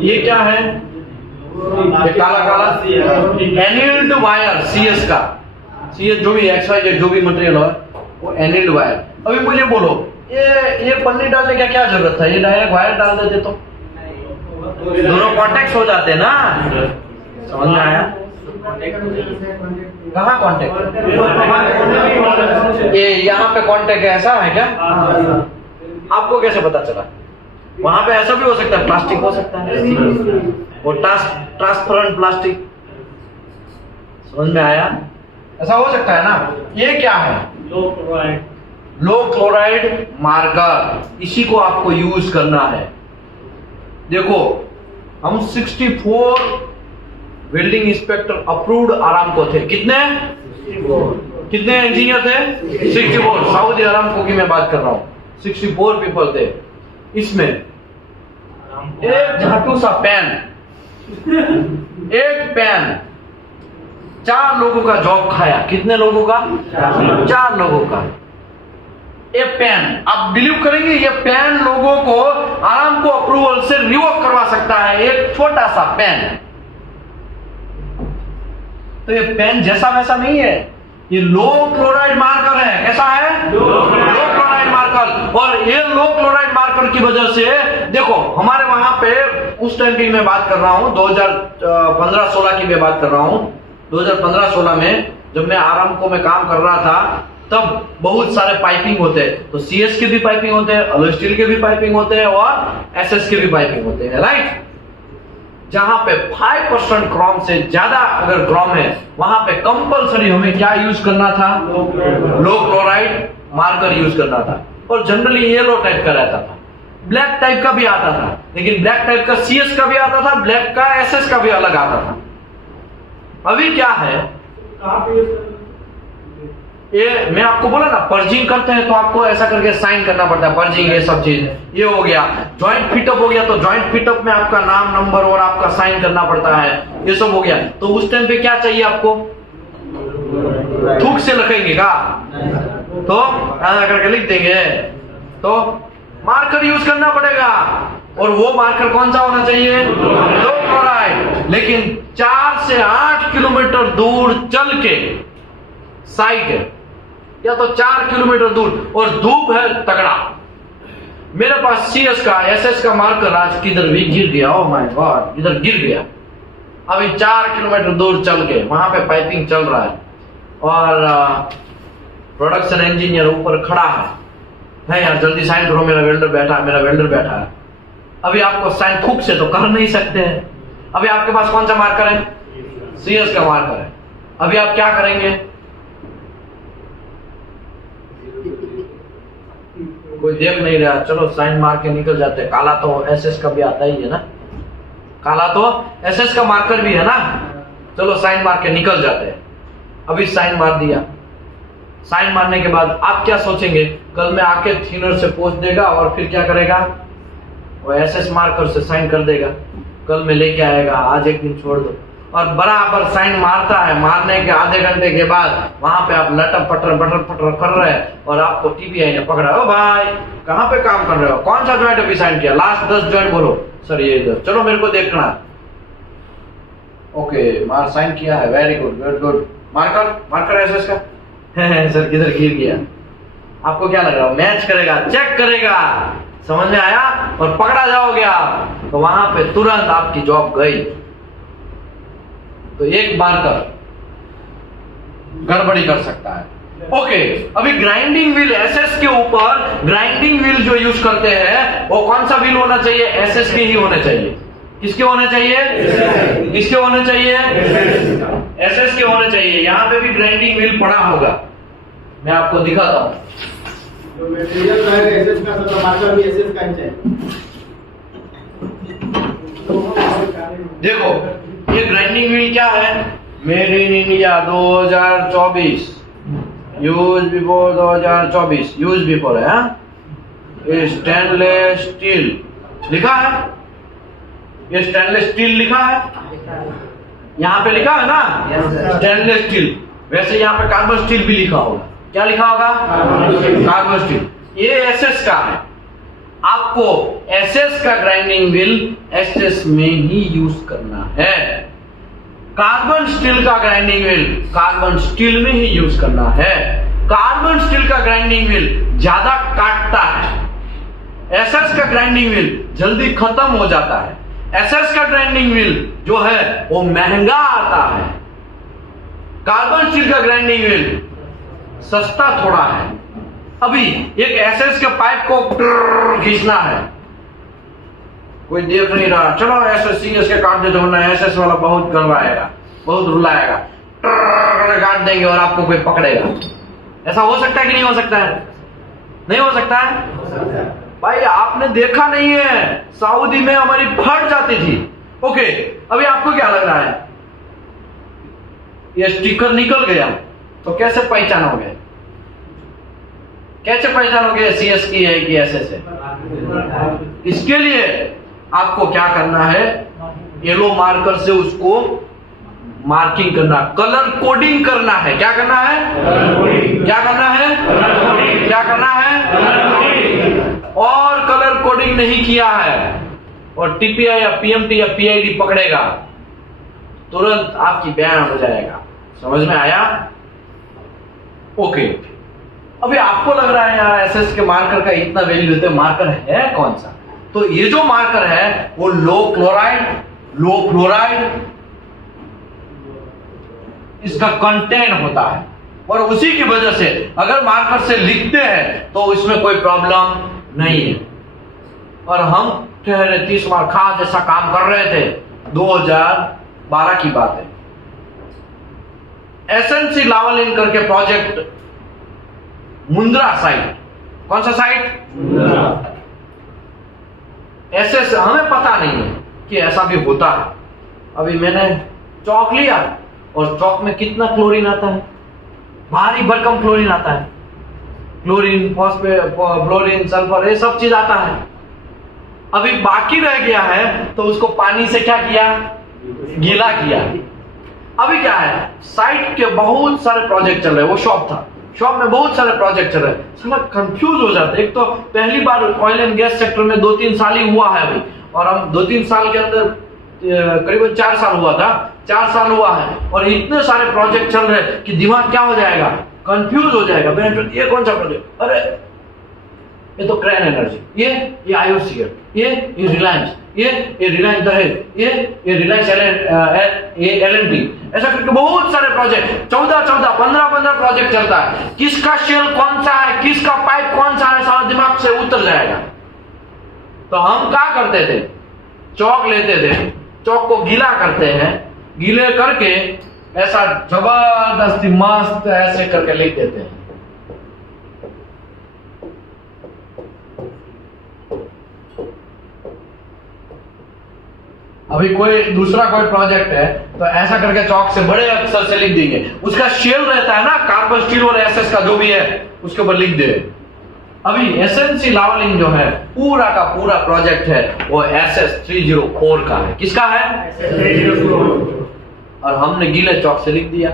ये क्या है? ये काला काला एनिल्ड वायर, सीएस का। सीएस जो भी एक्सवाइजेड जो भी मटेरियल हो वो एनिल्ड वायर। अभी मुझे बोलो, ये पन्नी डालने का क्या जरूरत था? ये डायरेक्ट वायर डाल देते तो दोनों कॉन्टेक्ट हो जाते ना। समझ में आया? कहाँ कॉन्टेक्ट? ये यहाँ पे कॉन्टेक्ट है, ऐसा है क्या? आपको कैसे पता चला? वहां पे ऐसा भी हो सकता है, प्लास्टिक हो सकता है, वो ट्रांसपेरेंट प्लास्टिक। समझ में आया? ऐसा हो सकता है ना। ये क्या है? लो क्लोराइड मार्कर। इसी को आपको यूज करना है। देखो हम 64 वेल्डिंग इंस्पेक्टर अप्रूव्ड आरामको थे। कितने इंजीनियर थे? 64। सऊदी आरामको की मैं बात कर रहा हूं। 64 पीपल थे। इसमें एक झाटू सा पेन, एक पेन 4 लोगों का जॉब खाया। कितने लोगों का? 4 लोगों का। ये पेन, आप बिलीव करेंगे, ये पेन लोगों को आरामको अप्रूवल से रिवोक करवा सकता है। एक छोटा सा पेन। तो ये पेन जैसा वैसा नहीं है, ये लो क्लोराइड मार्कर है। कैसा है? लो क्लोराइड मार्कर। और ये लो क्लोराइड मार्कर की वजह से देखो हमारे वहां पे उस टाइम की मैं बात कर रहा हूं, 2015-16 की मैं बात कर रहा हूं। 2015-16 में जब मैं आरामको में काम कर रहा था तब बहुत सारे पाइपिंग होते हैं। तो सीएस के भी पाइपिंग होते हैं, अलॉय स्टील के भी पाइपिंग होते हैं और एसएस के भी पाइपिंग होते हैं, राइट। जहां पे 5% क्रोम से ज्यादा अगर क्रोम है वहां पे कंपलसरी हमें क्या यूज करना था? लो क्लोराइड मार्कर यूज करना था। और जनरली येलो टाइप का रहता था, ब्लैक टाइप का भी आता था, लेकिन ब्लैक टाइप का सीएस का भी आता था, ब्लैक का एसएस का भी अलग आता था। अभी क्या है, ये मैं आपको बोला ना, पर्जिंग करते हैं तो आपको ऐसा करके साइन करना पड़ता है, पर्जिंग ये सब चीज। ये हो गया जॉइंट फिटअप हो गया, तो जॉइंट फिटअप में आपका नाम, नंबर और आपका साइन करना पड़ता है। ये सब हो गया। तो उस टाइम पे क्या चाहिए आपको? थूक से लिखेंगे का तो ऐसा करके लिख देंगे, तो मार्कर यूज करना पड़ेगा। और वो मार्कर कौन सा होना चाहिए? लो क्लोराइड। लेकिन 4 से 8 किलोमीटर दूर चल के साइट है, या तो 4 किलोमीटर दूर, और धूप है तगड़ा। मेरे पास सीएस का, एसएस का मार्कर आज किधर भी गिर गया। ओह माय गॉड, इधर गिर गया। अभी 4 किलोमीटर दूर चल के वहां पे पाइपिंग चल रहा है और प्रोडक्शन इंजीनियर ऊपर खड़ा है यार जल्दी साइन करो, मेरा वेल्डर बैठा है। अभी आपको साइन थूक से तो कर नहीं सकते हैं। अभी आपके पास कौन सा मार्कर है? सीएस का मार्कर है। अभी आप क्या करेंगे? कोई देख नहीं रहा, चलो साइन मार के निकल जाते। काला तो एसएस का भी आता ही है ना, काला तो एसएस का मार्कर भी है ना, चलो साइन मार के निकल जाते हैं। अभी साइन मार दिया। साइन मारने के बाद आप क्या सोचेंगे? कल में आके थिनर से पोंछ देगा और फिर क्या करेगा? वो एसएस मार्कर से साइन कर देगा, कल में लेके आएगा, आज एक दिन छोड़ दो। और बराबर साइन मारता है, मारने के आधे घंटे के बाद वहां पे आप लटर पटर कर रहे हैं और आपको टीपीआई ने पकड़ा। ओ भाई कहाँ पे काम कर रहे हो? कौन सा ज्वाइंट अभी साइन किया? लास्ट 10 ज्वाइंट बोलो। सर ये इधर, चलो मेरे को देखना। ओके मार साइन किया है, वेरी गुड। मार्कर एसएस का सर किधर गिर गया? आपको क्या लग रहा है? मैच करेगा, चेक करेगा, समझ में आया? और पकड़ा जाओगे आप तो वहां पे तुरंत आपकी जॉब गई। तो एक मार्कर गड़बड़ी कर सकता है। ओके, अभी ग्राइंडिंग व्हील, एसएस के ऊपर ग्राइंडिंग व्हील जो यूज करते हैं वो कौन सा व्हील होना चाहिए? एसएस के ही होने चाहिए। किसके होने चाहिए? किसके होने चाहिए? एसएस के होने चाहिए। यहां पे भी ग्राइंडिंग व्हील पड़ा होगा, मैं आपको दिखाता हूं। जो मटेरियल का है एसएस का तो मार्कर भी एसएस का ही चाहिए। देखो ये ग्राइंडिंग व्हील क्या है, made in India 2024, use before 2024, use before है, स्टेनलेस स्टील लिखा है, ये स्टेनलेस स्टील लिखा है, यहाँ पे लिखा है ना स्टेनलेस स्टील। वैसे यहाँ पे कार्बन स्टील भी लिखा होगा, क्या लिखा होगा, कार्बन स्टील। ये एसएस का है, आपको एसएस का ग्राइंडिंग व्हील एसएस में ही यूज करना है। कार्बन स्टील का ग्राइंडिंग व्हील कार्बन स्टील में ही यूज करना है। कार्बन स्टील का ग्राइंडिंग व्हील ज्यादा काटता है, एसएस का ग्राइंडिंग व्हील जल्दी खत्म हो जाता है। एसएस का ग्राइंडिंग व्हील जो है वो महंगा आता है, कार्बन स्टील का ग्राइंडिंग व्हील सस्ता थोड़ा है। अभी एक एसएस के पाइप को खींचना है, कोई देख नहीं रहा, चलो एसएस सीएस के काट देते, वरना एसएस वाला बहुत गड़वाएगा, बहुत रुलाएगा, काट देंगे और आपको कोई पकड़ेगा। ऐसा हो सकता है कि नहीं हो सकता है? नहीं हो सकता है भाई, आपने देखा नहीं है, सऊदी में हमारी फट जाती थी। ओके, अभी आपको क्या लग रहा है, ये स्टिकर निकल गया तो कैसे पहचानोगे, कैसे पहचानोगे सीएस की है कि एसएस है? इसके लिए आपको क्या करना है, येलो मार्कर से उसको मार्किंग करना, कलर कोडिंग करना है। क्या करना है, क्या करना है, क्या करना है? और कलर कोडिंग नहीं किया है और टीपीआई या पीएमटी या पीआईडी पकड़ेगा, तुरंत आपकी बैन हो जाएगा। समझ में आया? ओके, अभी आपको लग रहा है यार एसएस के मार्कर का इतना वैल्यू देते, मार्कर है कौन सा? तो ये जो मार्कर है वो लो फ्लोराइड इसका कंटेंट होता है, और उसी की वजह से अगर मार्कर से लिखते हैं तो इसमें कोई प्रॉब्लम नहीं है। और हम ठहरे 30 मार खा जैसा काम कर रहे थे, 2012 की बात है। एसएनसी लावलिन करके प्रोजेक्ट, मुंद्रा साइट, कौन सा साइट? एसएस, हमें पता नहीं है कि ऐसा भी होता है। अभी मैंने चौक लिया और चौक में कितना क्लोरीन आता है, भारी भरकम क्लोरीन आता है, क्लोरीन, फॉस्फेट, फ्लोरीन, सल्फर, ये सब चीज आता है। अभी बाकी रह गया है तो उसको पानी से क्या किया, गीला किया। अभी क्या है, साइट के बहुत सारे प्रोजेक्ट चल रहे हैं, वो शॉप था, शॉप में बहुत सारे प्रोजेक्ट चल रहे हैं, साला कंफ्यूज हो जाते। एक तो पहली बार ऑयल एंड गैस सेक्टर में 2-3 साल ही हुआ है अभी, और हम 2-3 साल के अंदर करीबन 4 साल हुआ था, 4 साल हुआ है और इतने सारे प्रोजेक्ट चल रहे हैं कि दिमाग क्या हो जाएगा, कंफ्यूज हो जाएगा। ये कौन सा प्रोजेक्ट, अरे ये तो क्रेन एनर्जी, ये IOCL, ये रिलायंस, ये रिलायंस दहेज, ये रिलायंस LNT, ऐसा करके बहुत सारे प्रोजेक्ट, 14, 15 प्रोजेक्ट चलता है। किसका शेल कौन सा है, किसका पाइप कौन सा है, सारा दिमाग से उतर जाएगा। तो हम क्या करते थे, चौक लेते थे, चौक को गीला करते हैं, गीले करके ऐसा जबरदस्ती मस्त ऐसे करके लिख देते हैं। अभी कोई दूसरा कोई प्रोजेक्ट है तो ऐसा करके चौक से बड़े अक्षर से लिख देंगे, उसका शेल रहता है ना, कार्बन स्टील और एसएस का जो भी है उसके ऊपर लिख दे। अभी एसएनसी लावलिन जो है पूरा का पूरा प्रोजेक्ट है वो SS304 का है। किसका है? SS304। और हमने गीले चौक से लिख दिया।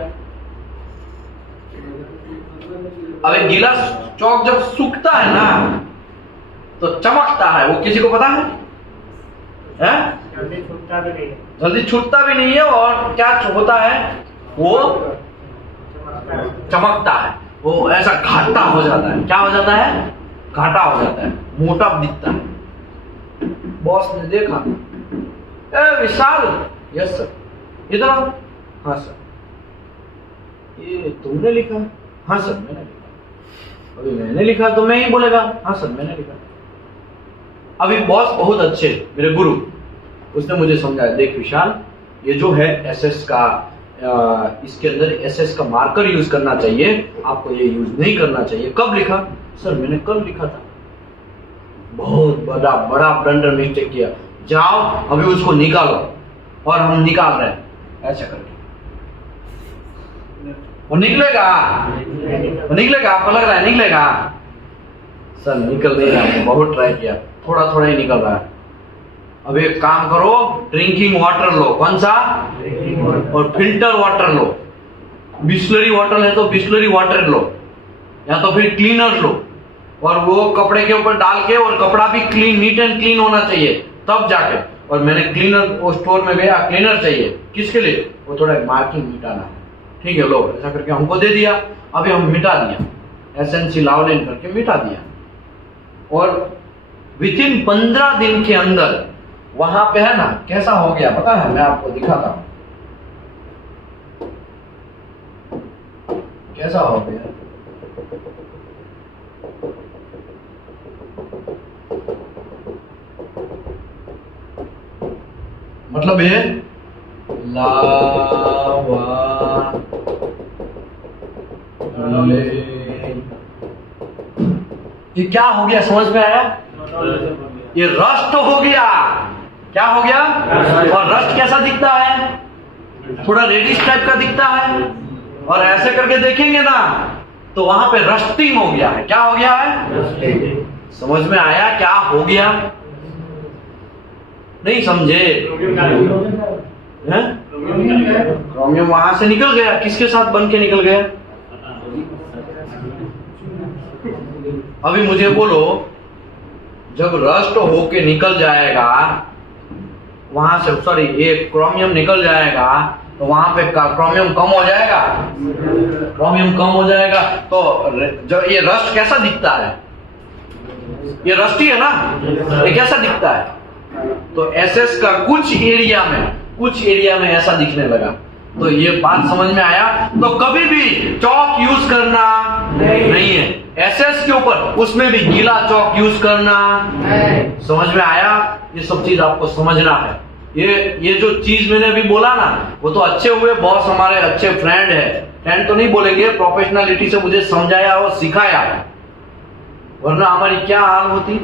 अभी गीला चौक जब सूखता है ना तो चमकता है, वो किसी को पता है? जल्दी छूटता भी नहीं है और क्या होता है, वो चमकता है, वो ऐसा घाटा हो जाता है। क्या हो जाता है? घाटा हो जाता है, मोटा दिखता है। बॉस ने देखा, ए विशाल, यस सर, इधर आओ। हाँ सर, ये तुमने लिखा? हाँ सर मैंने लिखा। अभी मैंने लिखा तो मैं ही बोलेगा हाँ सर मैंने लिखा। अभी बॉस बहुत अच्छे, मेरे गुरु, उसने मुझे समझाया, देख विशाल, ये जो है एसएस का, इसके अंदर एसएस का मार्कर यूज करना चाहिए, आपको ये यूज नहीं करना चाहिए। कब लिखा? सर मैंने कल लिखा था। बहुत बड़ा बड़ा ब्लंडर मिस्टेक किया। जाओ अभी उसको निकालो। और हम निकाल रहे हैं ऐसा करके। वो निकलेगा, वो निकलेगा, आपको लग रहा है निकलेगा? सर निकल नहीं रहा है, बहुत ट्राई किया, थोड़ा थोड़ा ही निकल रहा है। अब एक काम करो, ड्रिंकिंग वाटर लो। कौन सा? और फिल्टर वाटर लो। बिस्लरी वाटर है तो बिस्लरी वाटर लो, या तो फिर क्लीनर लो, और वो कपड़े के ऊपर डाल के, और कपड़ा भी क्लीन, नीट एंड क्लीन होना चाहिए तब जाके। और मैंने क्लीनर, वो स्टोर में गया, क्लीनर चाहिए किसके लिए? वो थोड़ा मार्किंग मिटाना है। ठीक है, लो ऐसा करके हमको दे दिया। अभी हम मिटा दिया, एसेंसी लावलिन करके मिटा दिया। और विथिन 15 दिन के अंदर वहां पे है ना कैसा हो गया पता है? मैं आपको दिखाता हूं कैसा हो गया। मतलब ये ये क्या हो गया, समझ में आया? ये रस्ट हो गया। क्या हो गया? और रस्ट कैसा दिखता है? थोड़ा रेडिश टाइप का दिखता है। और ऐसे करके देखेंगे ना तो वहां पे रस्टिंग हो गया है। क्या हो गया है? समझ में आया क्या हो गया? नहीं समझे? क्रोमियम वहां से निकल गया। किसके साथ बन के निकल गया? अभी मुझे बोलो, जब रस्ट होके निकल जाएगा वहां से, सॉरी ये क्रोमियम निकल जाएगा तो वहां पे क्रोमियम कम हो जाएगा। क्रोमियम कम हो जाएगा तो जो ये रस्ट कैसा दिखता है? ये रस्टी है ना, ये कैसा दिखता है? तो एसएस का कुछ एरिया में ऐसा दिखने लगा। तो ये बात समझ में आया? तो कभी भी चौक यूज करना नहीं है एसएस के ऊपर, उसमें भी गीला चौक यूज करना। समझ में आया? ये सब चीज आपको समझना है। ये जो चीज मैंने अभी बोला ना, वो तो अच्छे हुए बॉस, हमारे अच्छे फ्रेंड है। फ्रेंड तो नहीं बोलेंगे, प्रोफेशनलिटी से मुझे समझाया और सिखाया, वरना हमारी क्या हाल होती।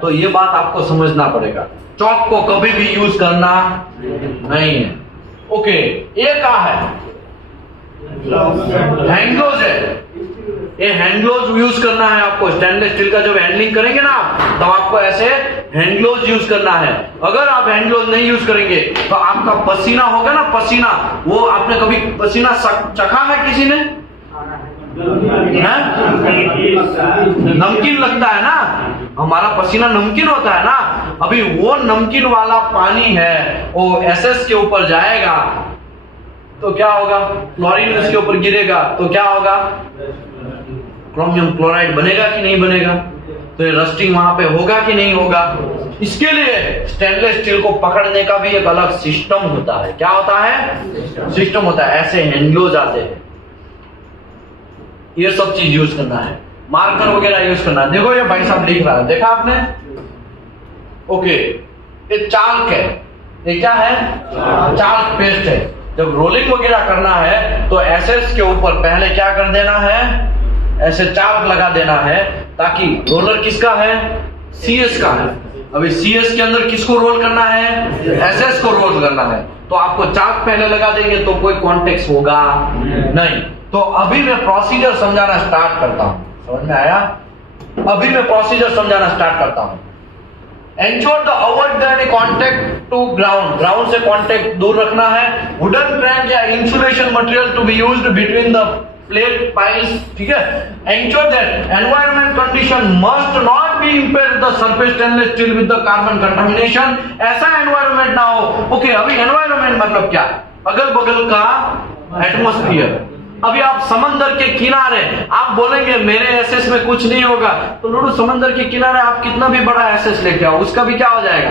तो ये बात आपको समझना पड़ेगा। चौक को कभी भी यूज करना नहीं है। ओके, ये क्या है? हैंडग्लोव्स है। ये हैंडग्लोव्स यूज करना है आपको। स्टेनलेस स्टील का जब हैंडलिंग करेंगे ना तब आपको ऐसे हैंडग्लोव्स यूज करना है। अगर आप हैंडग्लोव्स नहीं यूज करेंगे तो आपका पसीना होगा ना, पसीना, वो आपने कभी पसीना चखा है किसी ने? नमकीन लगता है ना, हमारा पसीना नमकीन होता है ना। अभी वो नमकीन वाला पानी है, वो एसएस के ऊपर जाएगा तो क्या होगा? क्लोरीन उसके ऊपर गिरेगा तो क्या होगा? क्रोमियम क्लोराइड बनेगा कि नहीं बनेगा? तो ये रस्टिंग वहां पे होगा कि नहीं होगा? इसके लिए स्टेनलेस स्टील को पकड़ने का भी एक अलग सिस्टम होता है। क्या होता है? सिस्टम होता है। ऐसे हैंडग्लोव्स आते हैं। ये सब चीज यूज करना है। मार्कर वगैरह यूज करना है। देखो ये भाई साहब लिख रहा है, देखा आपने? ओके, ये चाल्क है। ये क्या है? चाल्क पेस्ट है। जब रोलिंग वगैरह करना है तो एसएस के ऊपर पहले क्या कर देना है? ऐसे चाल्क लगा देना है, ताकि रोलर किसका है? सीएस का है। अभी सीएस के अंदर किसको रोल करना है? एसएस को रोल करना है। तो आपको चाल्क पहले लगा देंगे तो कोई कॉन्टेक्स्ट होगा नहीं। तो अभी मैं प्रोसीजर समझाना स्टार्ट करता हूं। समझ में आया? अभी मैं प्रोसीजर समझाना स्टार्ट करता हूं। Ensure the avoid any contact to ground. Ground से कांटेक्ट दूर रखना है। वुडन प्लैंक या insulation material to be used between the plate piles. ठीक है। Ensure that environment condition must not be impair the surface stainless steel with the carbon contamination. ऐसा environment ना हो। ओके, अभी एनवायरमेंट मतलब क्या? अगल बगल का एटमोस्फियर। अभी आप समंदर के किनारे, आप बोलेंगे मेरे एसएस में कुछ नहीं होगा, तो लोडू समंदर के किनारे आप कितना भी बड़ा एसएस लेके आओ, उसका भी क्या हो जाएगा?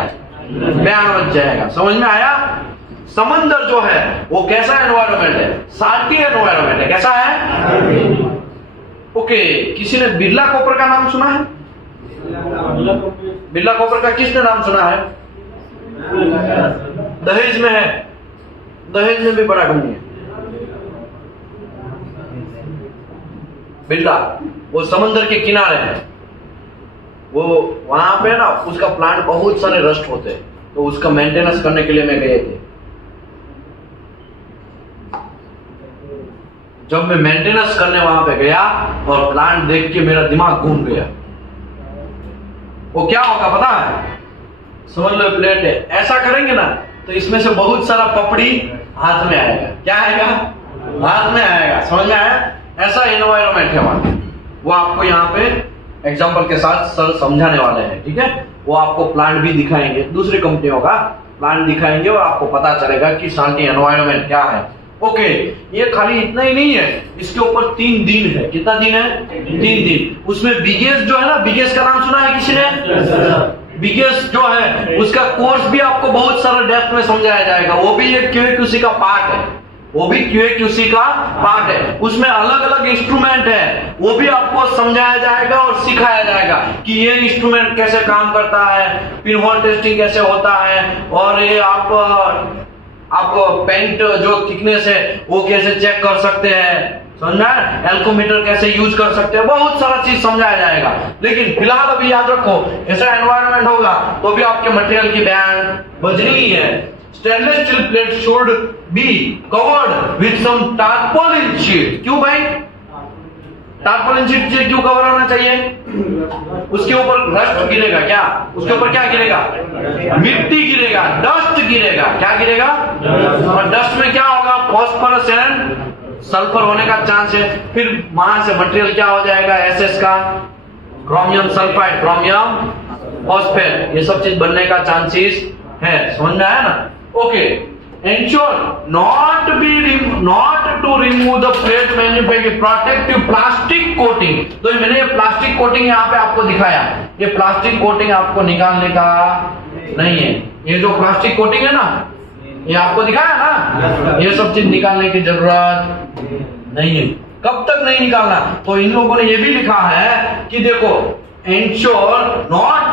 बयान बच जाएगा। समझ में आया? समंदर जो है वो कैसा एनवायरमेंट है? साल्टी एनवायरमेंट है। कैसा है? ओके, किसी ने बिरला कॉपर का नाम सुना है? बिरला कॉपर का किसने नाम सुना है? दहेज में है। दहेज में भी बड़ा कंपनी है। बिरला, वो समंदर के किनारे है, वो वहां पे ना उसका प्लांट बहुत सारे रस्ट होते हैं, तो उसका मेंटेनेंस करने के लिए मैं गए थे। जब मैं मेंटेनेंस करने वहां पे गया और प्लांट देख के मेरा दिमाग घूम गया। वो क्या होगा पता है? समझ लो प्लेट है, ऐसा करेंगे ना तो इसमें से बहुत सारा पपड़ी हाथ में आएगा। क्या आएगा? हाथ में आएगा। समझ में आया? ऐसा एनवायरमेंट है वहां। वो आपको यहाँ पे एग्जांपल के साथ सर समझाने वाले हैं, ठीक है? वो आपको प्लांट भी दिखाएंगे, दूसरी कंपनियों का प्लांट दिखाएंगे और आपको पता चलेगा कि शांति एनवायरमेंट क्या है। ओके, ये खाली इतना ही नहीं है, इसके ऊपर 3 दिन है। कितना दिन है? 3 दिन। उसमें बिगेस्ट जो है ना, बिगेस्ट का नाम सुना है किसी ने? बिगेस्ट जो है उसका कोर्स भी आपको बहुत सारा डेप्थ में समझाया जाएगा। वो भी एक QAQC का पार्ट है, वो भी QAQC का पार्ट है। उसमें अलग अलग इंस्ट्रूमेंट है, वो भी आपको समझाया जाएगा और सिखाया जाएगा कि ये इंस्ट्रूमेंट कैसे काम करता है, पिन होल टेस्टिंग कैसे होता है, और ये आप पेंट जो थिकनेस है वो कैसे चेक कर सकते हैं, समझा? एल्कोमीटर कैसे यूज कर सकते हैं, बहुत सारा चीज समझाया जाएगा। लेकिन फिलहाल अभी याद रखो, ऐसा एनवायरनमेंट होगा तो भी आपके मटेरियल की बैंड बजनी ही है। Stainless steel plate should be covered with some tarpaulin sheet. क्यों भाई? टारपोलिन शीट से क्यों कवर होना चाहिए? उसके ऊपर रस्ट गिरेगा। क्या उसके ऊपर क्या गिरेगा? मिट्टी गिरेगा, डस्ट गिरेगा। क्या गिरेगा? और डस्ट में क्या होगा? फॉस्फोरस एंड सल्फर होने का चांस है। फिर वहां से मटेरियल क्या हो जाएगा? एसएस का क्रोमियम सल्फाइड, क्रोमियम फॉस्फेट, ये सब चीज बनने का चांसेस है। समझ में आया ना? Okay, ensure not to remove the plate manufacturing protective plastic coating। तो मैंने ये प्लास्टिक कोटिंग यहाँ पे आपको दिखाया, ये प्लास्टिक कोटिंग आपको निकालने का नहीं है। ये जो प्लास्टिक कोटिंग है ना, ये आपको दिखाया ना, ये सब चीज निकालने की जरूरत नहीं है। कब तक नहीं निकालना? तो इन लोगों ने ये भी लिखा है कि देखो, ensure not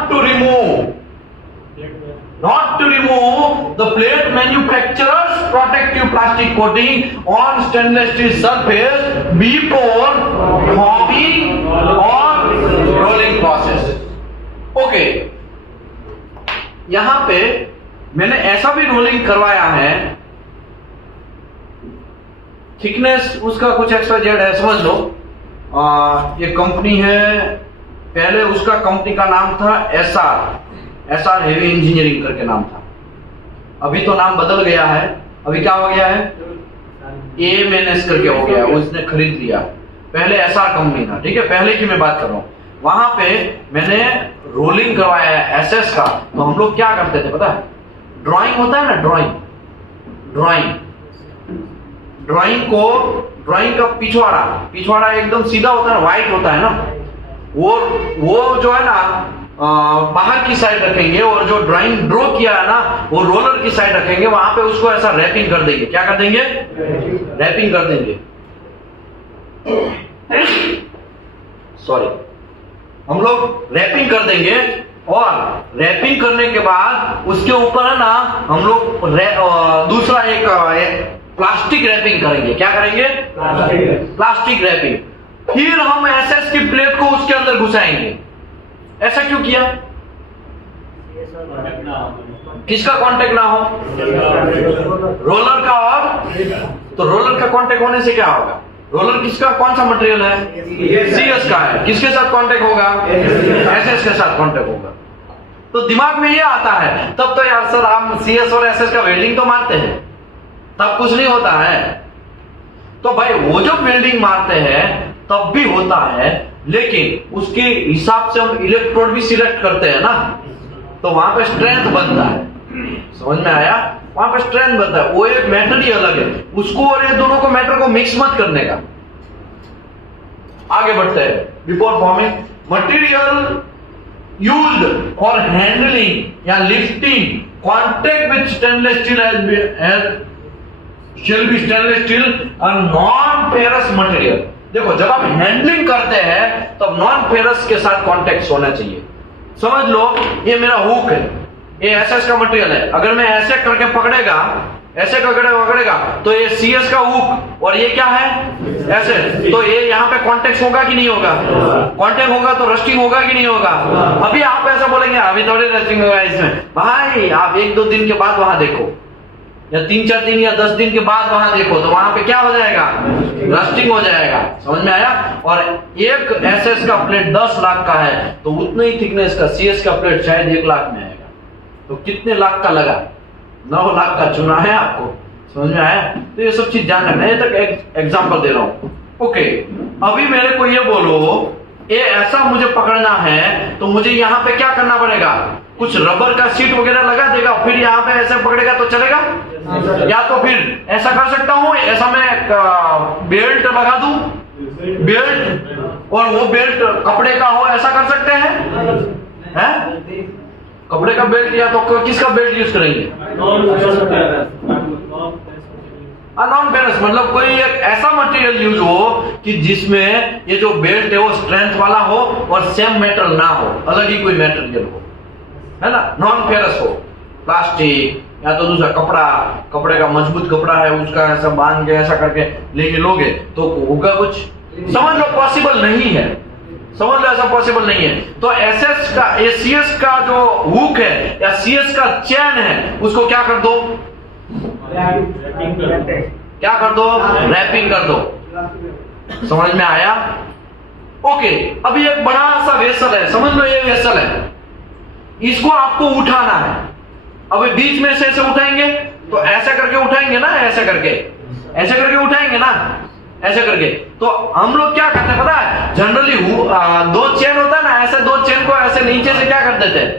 to remove the plate manufacturer's protective plastic coating on stainless steel surface before forming or rolling process। Okay, यहां पे मैंने ऐसा भी रोलिंग करवाया है, थिकनेस उसका कुछ एक्स्ट्रा जेड है, समझ लो। ये कंपनी है, पहले उसका कंपनी का नाम था एसआर हेवी इंजीनियरिंग करके नाम था। अभी तो नाम बदल गया है, अभी क्या हो गया है? AMNS करके हो गया, उसने खरीद लिया। पहले एसआर कंपनी था, ठीक है? पहले की मैं बात कर रहा हूं। वहां पे मैंने रोलिंग करवाया है एसएस का। तो हम लोग क्या करते थे पता है? ड्राइंग होता है ना, ड्राइंग का पिछवाड़ा एकदम सीधा होता है ना, व्हाइट होता है ना, वो जो है ना बाहर की साइड रखेंगे, और जो ड्राइंग ड्रॉ किया है ना वो रोलर की साइड रखेंगे। वहां पे उसको ऐसा रैपिंग कर देंगे। क्या कर देंगे? रैपिंग कर देंगे। सॉरी, हम लोग रैपिंग कर देंगे, और रैपिंग करने के बाद उसके ऊपर है ना हम लोग दूसरा एक प्लास्टिक रैपिंग करेंगे। क्या करेंगे? Plastic wrapping. फिर हम एसएस की प्लेट को उसके अंदर घुसाएंगे। ऐसा क्यों किया? किसका कांटेक्ट ना हो? रोलर का। और तो रोलर का कांटेक्ट होने से क्या होगा? रोलर किसका, कौन सा मटेरियल है? सीएस का है। किसके साथ कांटेक्ट होगा? एसएस के साथ कांटेक्ट होगा। तो दिमाग में ये आता है, तब तो यार सर हम सीएस और एसएस का वेल्डिंग तो मारते हैं, तब कुछ नहीं होता है। तो भाई वो जो वेल्डिंग मारते हैं तब भी होता है, लेकिन उसके हिसाब से हम इलेक्ट्रोड भी सिलेक्ट करते हैं ना, तो वहां पे स्ट्रेंथ बनता है। समझ में आया? वहां पे स्ट्रेंथ बनता है। वो एक मैटर ही अलग है, उसको और ये दोनों को मैटर को मिक्स मत करने का। आगे बढ़ते हैं। Before forming material used for handling या lifting contact with stainless steel shall be stainless steel और नॉन फेरस मटेरियल। देखो, जब आप हैंडलिंग करते हैं तब नॉन फेरस के साथ कॉन्टेक्ट होना चाहिए। समझ लो, ये मेरा हुक है, ये एसएस का मटेरियल है। अगर मैं ऐसे करके पकड़ेगा ऐसे पकड़ेगा तो ये CS का हुक और ये क्या है ऐसे, तो ये यहाँ पे कॉन्टेक्ट होगा कि नहीं होगा? कॉन्टेक्ट होगा तो रस्टिंग होगा कि नहीं होगा? अभी आप ऐसा बोलेंगे अभी थोड़ी रस्टिंग होगा इसमें, भाई आप 1-2 दिन के बाद वहां देखो, या 3-4 दिन या 10 दिन के बाद वहां देखो, तो वहां पे क्या हो जाएगा? रस्टिंग हो जाएगा। समझ में आया? और एक SS का प्लेट 10 लाख का है तो उतने ही थिकनेस का CS का प्लेट शायद 1 लाख में आएगा, तो कितने लाख का लगा? 9 लाख का चुना है आपको। समझ में आया? तो ये सब चीज जान रखना है। तक एक एग्जांपल दे रहा हूं। ओके, अभी मेरे को ये बोलो, ये ऐसा मुझे पकड़ना है तो मुझे यहाँ पे क्या करना पड़ेगा? कुछ रबर का सीट वगैरह लगा देगा, फिर यहाँ पे ऐसे पकड़ेगा तो चलेगा? या तो फिर ऐसा कर सकता हूँ, ऐसा मैं बेल्ट लगा दूं, बेल्ट, और वो बेल्ट कपड़े का हो, ऐसा कर सकते हैं? कपड़े का बेल्ट या तो किसका बेल्ट यूज करेंगे? नॉन फेरस, मतलब कोई एक ऐसा मटेरियल यूज हो कि जिसमें ये जो बेल्ट है वो स्ट्रेंथ वाला हो और सेम मेटल ना हो, अलग ही कोई मटेरियल हो, है ना? नॉन फेरस हो, प्लास्टिक या तो दूसरा कपड़ा, कपड़े का मजबूत कपड़ा है उसका ऐसा बांध के ऐसा करके लेके लोगे तो होगा कुछ? समझ लो पॉसिबल नहीं है, समझ लो ऐसा पॉसिबल नहीं है। तो SS का CS का जो हुक है या CS का चैन है उसको क्या कर दो? क्या कर दो? रैपिंग कर दो। समझ में आया? ओके, अभी एक बड़ा सा वेसल है, समझ लो ये वेसल है, इसको आपको उठाना है। अभी बीच में से ऐसे उठाएंगे तो ऐसे करके उठाएंगे ना, ऐसे करके उठाएंगे ना, ऐसे करके। तो हम लोग क्या करते हैं पता है? जनरली 2 चेन होता है ना, ऐसे 2 चेन को ऐसे नीचे से क्या कर देते हैं?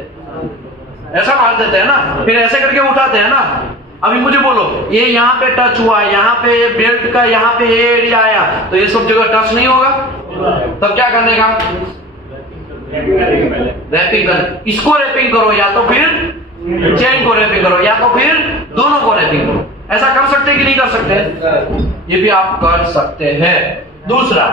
ऐसा मार देते हैं ना, फिर ऐसे करके उठाते हैं ना। अभी मुझे बोलो, ये यहाँ पे टच हुआ, यहाँ पे बेल्ट का यहाँ पे ये एरिया आया, तो ये सब जगह टच नहीं होगा, तब क्या करने का? रैपिंग कर, इसको रैपिंग करो या तो फिर चेन को रैपिंग करो या तो फिर दोनों को रैपिंग करो। ऐसा कर सकते हैं कि नहीं कर सकते? ये भी आप कर सकते हैं। दूसरा,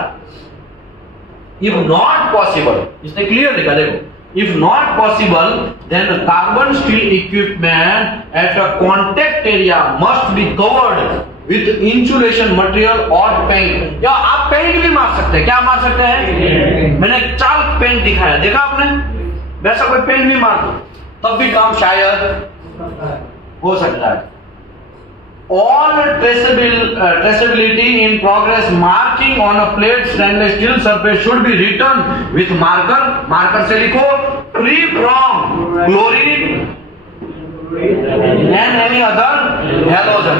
इफ नॉट पॉसिबल, इसने क्लियर लिखा देखो, if not possible then carbon steel equipment at a contact area must be covered with insulation material or paint। या आप पेंट भी मार सकते हैं। क्या मार सकते हैं? मैंने चाल्क पेंट दिखाया, देखा आपने? वैसा कोई पेंट भी मार दो तब भी काम शायद हो सकता है। All traceability in progress marking on a plate stainless steel surface should be written with marker। Marker से लिखो free from chlorine and any other halogen।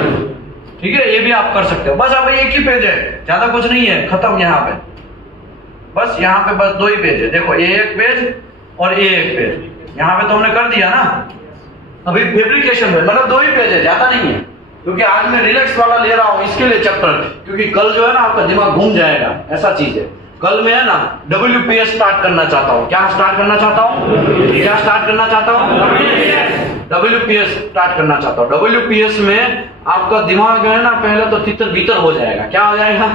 ठीक है, ये भी आप कर सकते हो। बस अब एक ही पेज है, ज्यादा कुछ नहीं है, खत्म। यहाँ पे बस, यहाँ पे बस 2 ही पेज है। देखो ये एक पेज और ये एक पेज, यहाँ पे तो हमने कर दिया ना। अभी फैब्रिकेशन में मतलब 2 ही पेज है, ज्यादा नहीं है, क्योंकि आज मैं रिलैक्स वाला ले रहा हूं इसके लिए चैप्टर, क्योंकि कल जो है ना आपका दिमाग घूम जाएगा, ऐसा चीज है। कल मैं है ना WPS स्टार्ट करना चाहता हूं। क्या स्टार्ट करना चाहता हूं? क्या स्टार्ट करना चाहता हूं? WPS स्टार्ट करना चाहता हूं। WPS में आपका दिमाग है ना पहले तो तितर भीतर हो जाएगा। क्या हो जाएगा?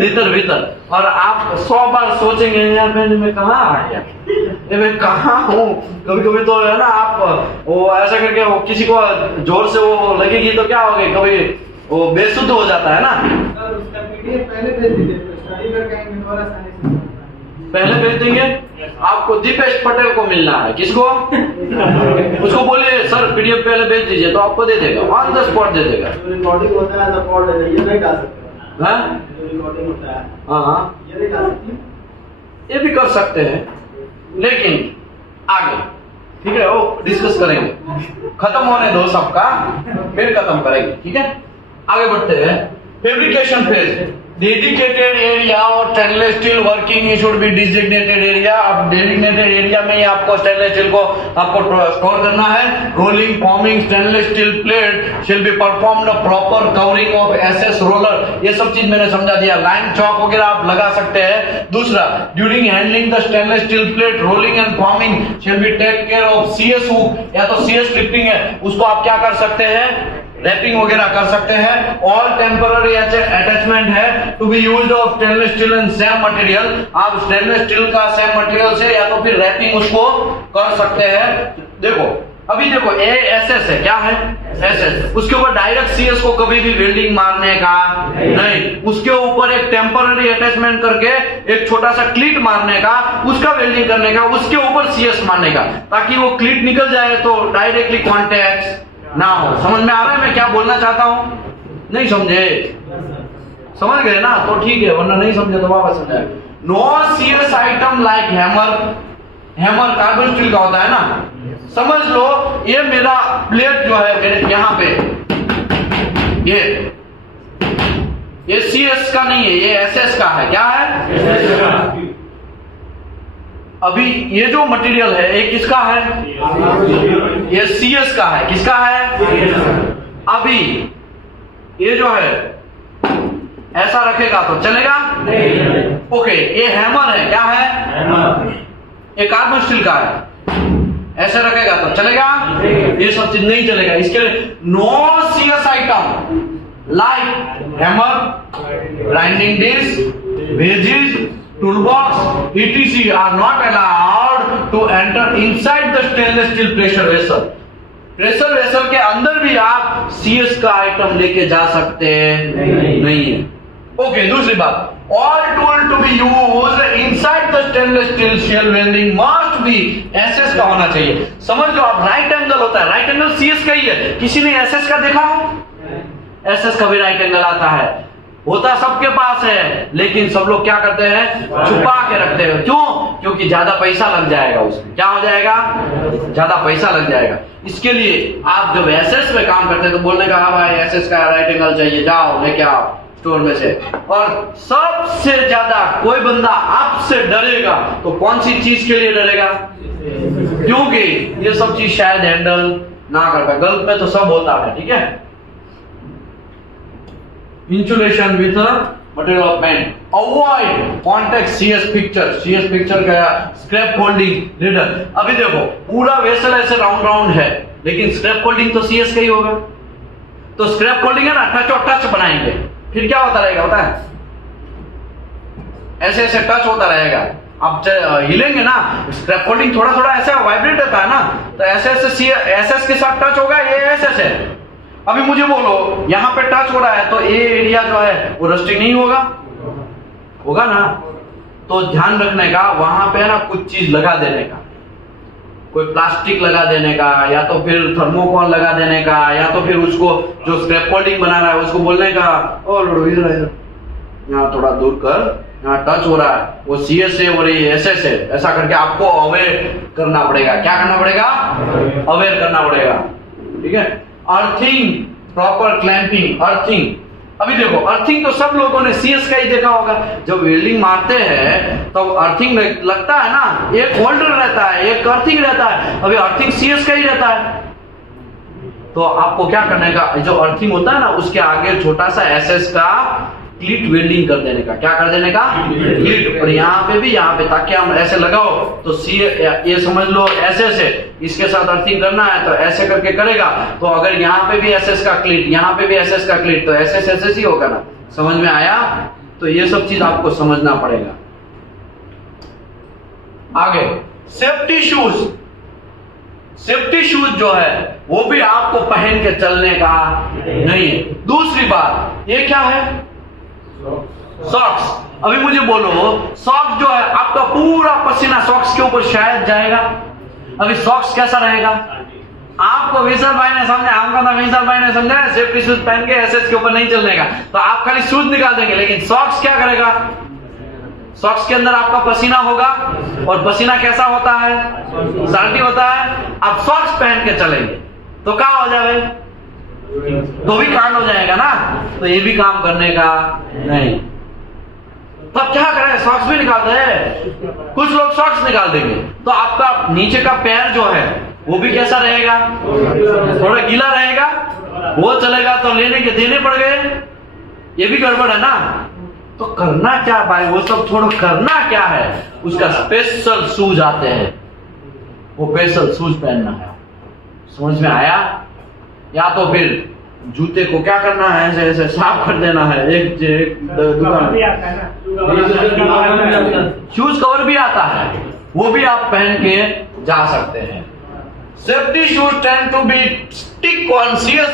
तितर भीतर। और आप 100 बार सोचेंगे यार मैं कहाँ आ गया, मैं कहाँ हूँ। कभी कभी तो है ना आप वो ऐसा करके वो किसी को जोर से वो लगेगी तो क्या होगा, कभी वो बेसुध हो जाता है ना। उसका PDF पहले भेज दीजिए, स्टडी करके आएंगे और आसानी से। पहले भेज देंगे आपको। दीपेश पटेल को मिलना है, किसको? उसको बोलिए सर PDF पहले भेज दीजिए, तो आपको दे देगा, ऑन द स्पॉट दे देगा। रिकॉर्डिंग होता है, सपोर्ट है, ये नहीं डाल सकते हैं? रिकॉर्डिंग होता है, हाँ, ये नहीं डाल सकते। ये भी कर सकते हैं, लेकिन आगे ठीक है वो डिस्कस करेंगे। खत्म होने दो सबका, फिर खत्म करेंगे। ठीक है, आगे बढ़ते हैं। फैब्रिकेशन फेज, डेडिकेटेड एरिया और stainless steel working should be designated area. अब डेडिकेटेड एरिया में ही आपको स्टेनलेस स्टील को आपको स्टोर करना है। Rolling forming stainless steel plate shall be performed proper covering of SS roller. ये सब चीज मैंने समझा दिया। लाइन चौक वगैरह आप लगा सकते हैं। दूसरा, during handling the stainless steel plate rolling and forming shall be take care of CS hook, या तो CS स्ट्रिपिंग है उसको आप क्या कर सकते हैं? रैपिंग वगैरह कर सकते हैं। ऑल टेम्पररी अटैचमेंट है to be used of stainless steel and same material. आप स्टेनलेस स्टील का सेम मटेरियल से या तो फिर रैपिंग उसको कर सकते हैं। देखो अभी देखो ए एस एस है, क्या है एस एस, उसके ऊपर डायरेक्ट सी एस को कभी भी वेल्डिंग मारने का नहीं, उसके ऊपर एक टेम्पररी अटैचमेंट करके एक छोटा सा क्लीट मारने का, उसका वेल्डिंग करने का, उसके ऊपर सी एस मारने का, ताकि वो क्लीट निकल जाए तो डायरेक्टली कॉन्टेक्ट ना हो। समझ में आ रहा है मैं क्या बोलना चाहता हूं? नहीं समझे? समझ गए ना? तो ठीक है, वरना नहीं समझे तो वापस समझाए। No CS item like hammer, hammer carbon steel का होता है ना, समझ लो ये मेरा प्लेट जो है मेरे यहाँ पे, ये सीएस का नहीं है, ये एसएस का है। क्या है? अभी ये जो मटेरियल है ये किसका है? ये सीएस का है। किसका है? अभी ये जो है ऐसा रखेगा तो चलेगा? ओके, ये हैमर है। क्या है? ये कार्बन स्टील का है, ऐसे रखेगा तो चलेगा? ये सब चीज नहीं चलेगा। इसके लिए no CS item like hammer, grinding disc, wedges, toolbox etc are not allowed to enter inside the stainless steel pressure vessel. Pressure vessel के अंदर भी आप सीएस का आइटम लेके जा सकते हैं नहीं है। ओके, दूसरी बात, all tool to be used inside the stainless steel shell welding must be SS का होना चाहिए। समझ लो आप, राइट एंगल होता है, राइट एंगल सीएस का ही है। किसी ने एसएस का देखा है? एसएस का भी राइट एंगल आता है, होता सबके पास है, लेकिन सब लोग क्या करते हैं? छुपा के रखते हैं। क्यों? क्योंकि ज्यादा पैसा लग जाएगा उसमें। क्या हो जाएगा? ज्यादा पैसा लग जाएगा। इसके लिए आप जब एसएस में काम करते हैं तो बोलने का हाँ भाई एसएस का राइट एंगल चाहिए, जाओ लेके आओ स्टोर में से। और सबसे ज्यादा कोई बंदा आपसे डरेगा तो कौन सी चीज के लिए डरेगा? क्योंकि ये सब चीज शायद हैंडल ना कर पाए। गल्फ में तो सब होता है, ठीक है। Insulation with a material of man. Avoid contact CS picture. CS picture का स्क्रैप फोल्डिंग लीडर। अभी देखो पूरा वेसल ऐसे राउंड राउंड है, लेकिन स्क्रैप फोल्डिंग तो CS का ही होगा। तो स्क्रैप फोल्डिंग है ना, टच और टच बनाएंगे, फिर क्या होता रहेगा? होता है ऐसे ऐसे टच होता रहेगा। आप हिलेंगे ना, स्क्रैप फोल्डिंग थोड़ा थोड़ा ऐसा वाइब्रेट होता है ना, तो ऐसे ऐसे एसएस के साथ टच होगा, ये एसएस है। अभी मुझे बोलो यहां पे टच हो रहा है तो ये एरिया जो है वो रस्टिंग नहीं होगा? होगा ना। तो ध्यान रखने का, वहां पे ना कुछ चीज लगा देने का, कोई प्लास्टिक लगा देने का, या तो फिर थर्मोकॉल लगा देने का, या तो फिर उसको जो स्क्रैप फोल्डिंग बना रहा है उसको बोलने का ओ लोडो इधर यहाँ थोड़ा दूर कर, यहाँ टच हो रहा है, वो सीएस है और ये एसएस है, ऐसा करके आपको अवेयर करना पड़ेगा। क्या करना पड़ेगा? अवेयर करना पड़ेगा, ठीक है। Earthing, proper clamping, earthing. अभी देखो अर्थिंग तो सब लोगों ने सीएस का ही देखा होगा। जब वेल्डिंग मारते हैं तो अर्थिंग लगता है ना, एक होल्डर रहता है, एक अर्थिंग रहता है। अभी अर्थिंग सीएस का ही रहता है, तो आपको क्या करने का, जो अर्थिंग होता है ना उसके आगे छोटा सा एसएस का क्लीट वेल्डिंग कर देने का। क्या कर देने का? क्लीट। और यहाँ पे भी, यहाँ पे, ताकि हम ऐसे लगाओ तो सी, ये समझ लो एसएस है, इसके साथ अर्थिंग करना है तो ऐसे करके करेगा। तो अगर यहाँ पे भी एसएस का क्लीट, यहाँ पे भी एसएस का क्लीट, तो एसएस एसएस ही होगा ना। समझ में आया? तो ये सब चीज आपको समझना पड़ेगा। आगे सेफ्टी शूज। सेफ्टी शूज जो है वो भी आपको पहन के चलने का नहीं है। दूसरी बात, ये क्या है? सॉक्स। अभी मुझे बोलो, सॉक्स जो है आपका पूरा पसीना सॉक्स के ऊपर शायद जाएगा। अभी सॉक्स कैसा रहेगा? आपको विशाल भाई ने समझा, हमको तो विशाल भाई ने समझा सेफ्टी शूज पहन के एसएस के ऊपर नहीं चलने का, तो आप खाली शूज निकाल देंगे, लेकिन सॉक्स क्या करेगा? सॉक्स के अंदर आपका पसीना होगा, और पसीना कैसा होता है? साल्टी होता है। आप सॉक्स पहन के चलेंगे तो क्या हो जाए? तो भी कांड हो जाएगा ना। तो ये भी काम करने का नहीं। तब क्या करें? सॉक्स भी निकाल दे। कुछ लोग सॉक्स निकाल देंगे तो आपका नीचे का पैर जो है वो भी कैसा रहेगा? थोड़ा गीला रहेगा। वो चलेगा तो लेने के देने पड़ गए, ये भी गड़बड़ है ना। तो करना क्या भाई? वो सब छोड़ो, करना क्या है? उसका स्पेशल शूज आते हैं, वो स्पेशल शूज पहनना है। समझ में आया? या तो फिर जूते को क्या करना है? ऐसे ऐसे साफ कर देना है। एक दुकान शूज कवर भी आता है, वो भी आप पहन के जा सकते हैं। Safety shoes tend to be stick on CS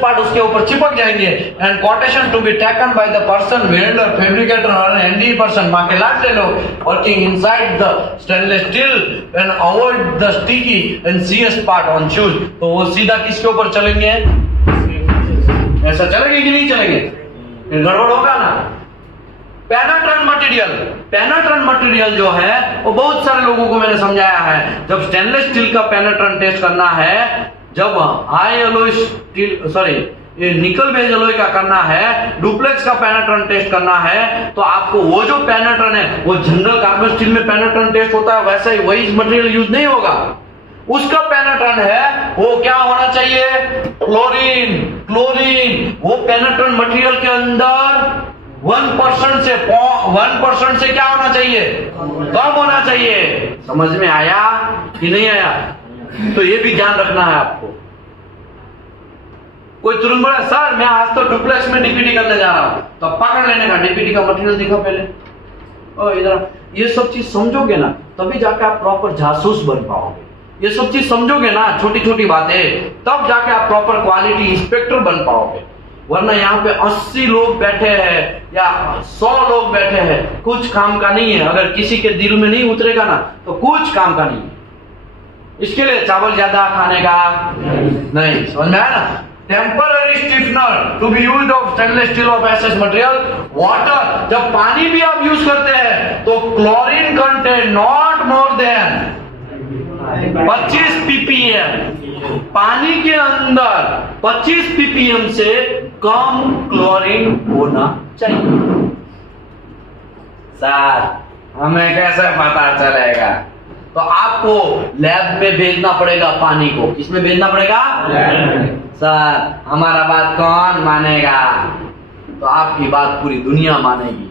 part उसके ऊपर चिपक जाएंगे and quotation to be taken by the person welder fabricator और एनी पर्सन मां के लाट ले लो working inside the stainless steel and avoid the sticky and CS part on shoes. तो वो सीधा किसके ऊपर चलेंगे? ऐसा चलेंगे कि नहीं चलेंगे? फिर गड़बड़ होगा ना। पेनेट्रेंट मटेरियल जो है वो बहुत सारे लोगों को मैंने समझाया है। जब स्टेनलेस स्टील का पेनेट्रेंट टेस्ट करना है, जब हाई एलॉय स्टील ये निकल बेस एलॉय का करना है, डुप्लेक्स का पेनेट्रेंट टेस्ट करना है, तो आपको वो जो पेनेट्रेंट है वो जनरल कार्बन स्टील में पेनेट्रेंट टेस्ट होता है वैसा ही वही मटेरियल यूज नहीं होगा। उसका पेनेट्रेंट है वो क्या होना चाहिए? क्लोरीन। वो पेनेट्रेंट मटेरियल के अंदर 1% से क्या होना चाहिए? कम होना चाहिए। समझ में आया कि नहीं आया? तो ये भी ध्यान रखना है आपको। कोई तुरंत बोला सर मैं आज तो डुप्लेक्स में डीपीटी करने जा रहा हूं, तो पकड़ लेने का डीपीटी का मटेरियल दिखा पहले। ओ इधर ये सब चीज समझोगे ना तभी जाके आप प्रॉपर जासूस बन पाओगे। ये सब चीज समझोगे ना, छोटी छोटी बातें, तब जाके आप प्रॉपर क्वालिटी इंस्पेक्टर बन पाओगे। वरना यहाँ पे 80 लोग बैठे हैं या 100 लोग बैठे हैं, कुछ काम का नहीं है। अगर किसी के दिल में नहीं उतरेगा ना तो कुछ काम का नहीं है। इसके लिए चावल ज्यादा खाने का नहीं। समझ में आया ना? Temporary stiffener to be used of stainless steel of SS material water. जब पानी भी आप यूज करते हैं तो chlorine content not more than 25 ppm। पानी के अंदर 25 ppm से कम क्लोरीन होना चाहिए। सर हमें कैसे पता चलेगा? तो आपको लैब में भेजना पड़ेगा पानी को। किसमें भेजना पड़ेगा? सर हमारा बात कौन मानेगा? तो आपकी बात पूरी दुनिया मानेगी।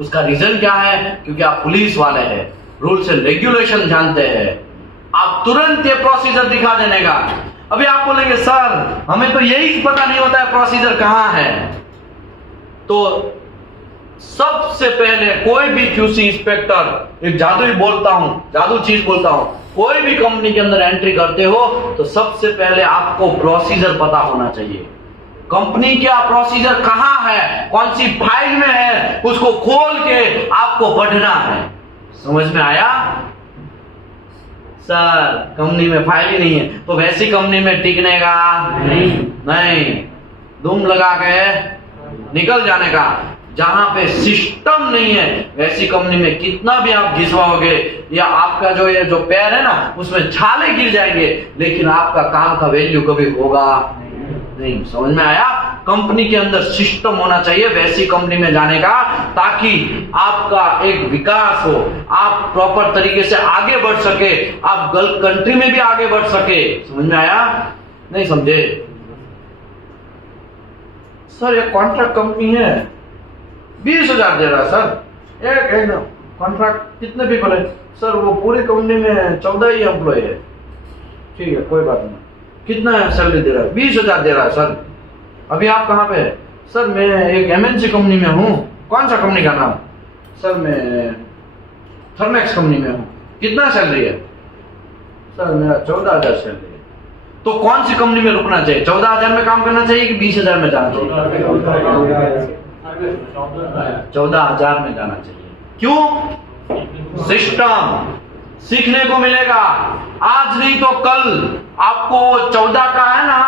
उसका रीजन क्या है? क्योंकि आप पुलिस वाले हैं, रूल्स एंड रेगुलेशन जानते हैं। आप तुरंत ये प्रोसीजर दिखा देने का। अभी आप बोलेंगे सर हमें तो यही पता नहीं होता है प्रोसीजर कहां है। तो सबसे पहले कोई भी क्यूसी इंस्पेक्टर, एक जादू चीज बोलता हूं, कोई भी कंपनी के अंदर एंट्री करते हो तो सबसे पहले आपको प्रोसीजर पता होना चाहिए। कंपनी का प्रोसीजर कहां है, कौन सी फाइल में है, उसको खोल के आपको पढ़ना है। समझ में आया? सर कंपनी में फाइल ही नहीं है तो वैसी कंपनी में टिकने का नहीं, दुम लगा के निकल जाने का। जहां पे सिस्टम नहीं है वैसी कंपनी में कितना भी आप घिसवाओगे या आपका जो ये जो पैर है ना उसमें छाले गिर जाएंगे, लेकिन आपका काम का वैल्यू कभी होगा नहीं। समझ में आया? कंपनी के अंदर सिस्टम होना चाहिए वैसी कंपनी में जाने का, ताकि आपका एक विकास हो, आप प्रॉपर तरीके से आगे बढ़ सके, आप गल्फ कंट्री में भी आगे बढ़ सके। समझ में आया? नहीं समझे? सर ये कॉन्ट्रैक्ट कंपनी है, 20,000 दे रहा है सर। एक कॉन्ट्रैक्ट कितने पीपल है? सर वो पूरी कंपनी में 14 ही एम्प्लॉय है। ठीक है कोई बात नहीं। कितना सैलरी दे रहा है? 20,000 दे रहा है सर। अभी आप कहाँ पे है? सर मैं एक MNC कंपनी में हूँ। कौन सा कंपनी का नाम? सर मैं थर्मेक्स कंपनी में हूँ। कितना सैलरी है? सर मेरा 14,000 सैलरी है। तो कौन सी कंपनी में रुकना चाहिए? 14,000 में काम करना चाहिए कि 20,000 में जाना चाहिए? 14,000 में जाना चाहिए। क्यों? सिस्टम सीखने को मिलेगा। आज नहीं तो कल आपको 14 का है ना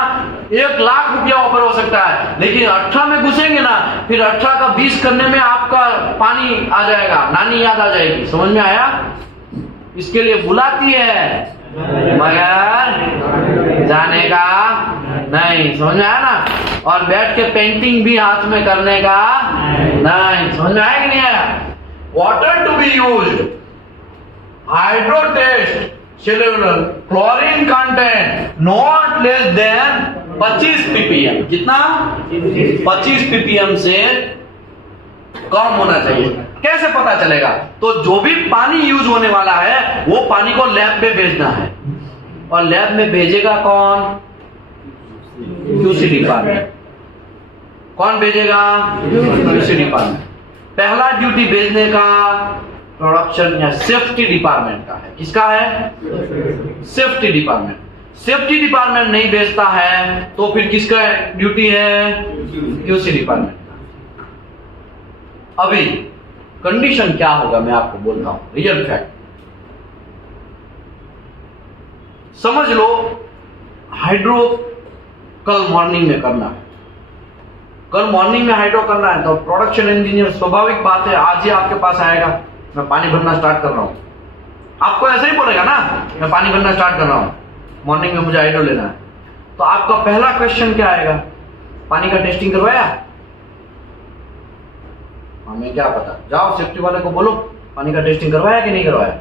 1 लाख रुपया ऑफर हो सकता है, लेकिन 18 में घुसेंगे ना फिर 18 का 20 करने में आपका पानी आ जाएगा, नानी याद आ जाएगी। समझ में आया? इसके लिए बुलाती है मगर जाने का नहीं। समझ में आया ना? और बैठ के पेंटिंग भी हाथ में करने का नहीं। समझ में आया कि नहीं आया? Water to be used, hydro test, cellular chlorine content not less than 25 ppm। कितना? 25 ppm से कम होना चाहिए। कैसे पता चलेगा? तो जो भी पानी यूज होने वाला है वो पानी को लैब में भेजना है, और लैब में भेजेगा कौन? QC department. कौन भेजेगा? QC department. पहला ड्यूटी भेजने का प्रोडक्शन या सेफ्टी डिपार्टमेंट का है। किसका है? Safety department. सेफ्टी डिपार्टमेंट नहीं बेचता है तो फिर किसका ड्यूटी है? क्यूसी डिपार्टमेंट का। अभी कंडीशन क्या होगा मैं आपको बोलता हूं, रियल फैक्ट समझ लो। हाइड्रो कल मॉर्निंग में करना है, कल मॉर्निंग में हाइड्रो करना है तो प्रोडक्शन इंजीनियर स्वाभाविक बात है आज ही आपके पास आएगा, मैं पानी भरना स्टार्ट कर रहा हूं। आपको ऐसा ही बोलेगा ना, मैं पानी भरना स्टार्ट कर रहा हूं, मॉर्निंग में मुझे हाइड्रो लेना है। तो आपका पहला क्वेश्चन क्या आएगा? पानी का टेस्टिंग करवाया? हमें क्या पता, जाओ सेफ्टी वाले को बोलो पानी का टेस्टिंग करवाया कि नहीं करवाया।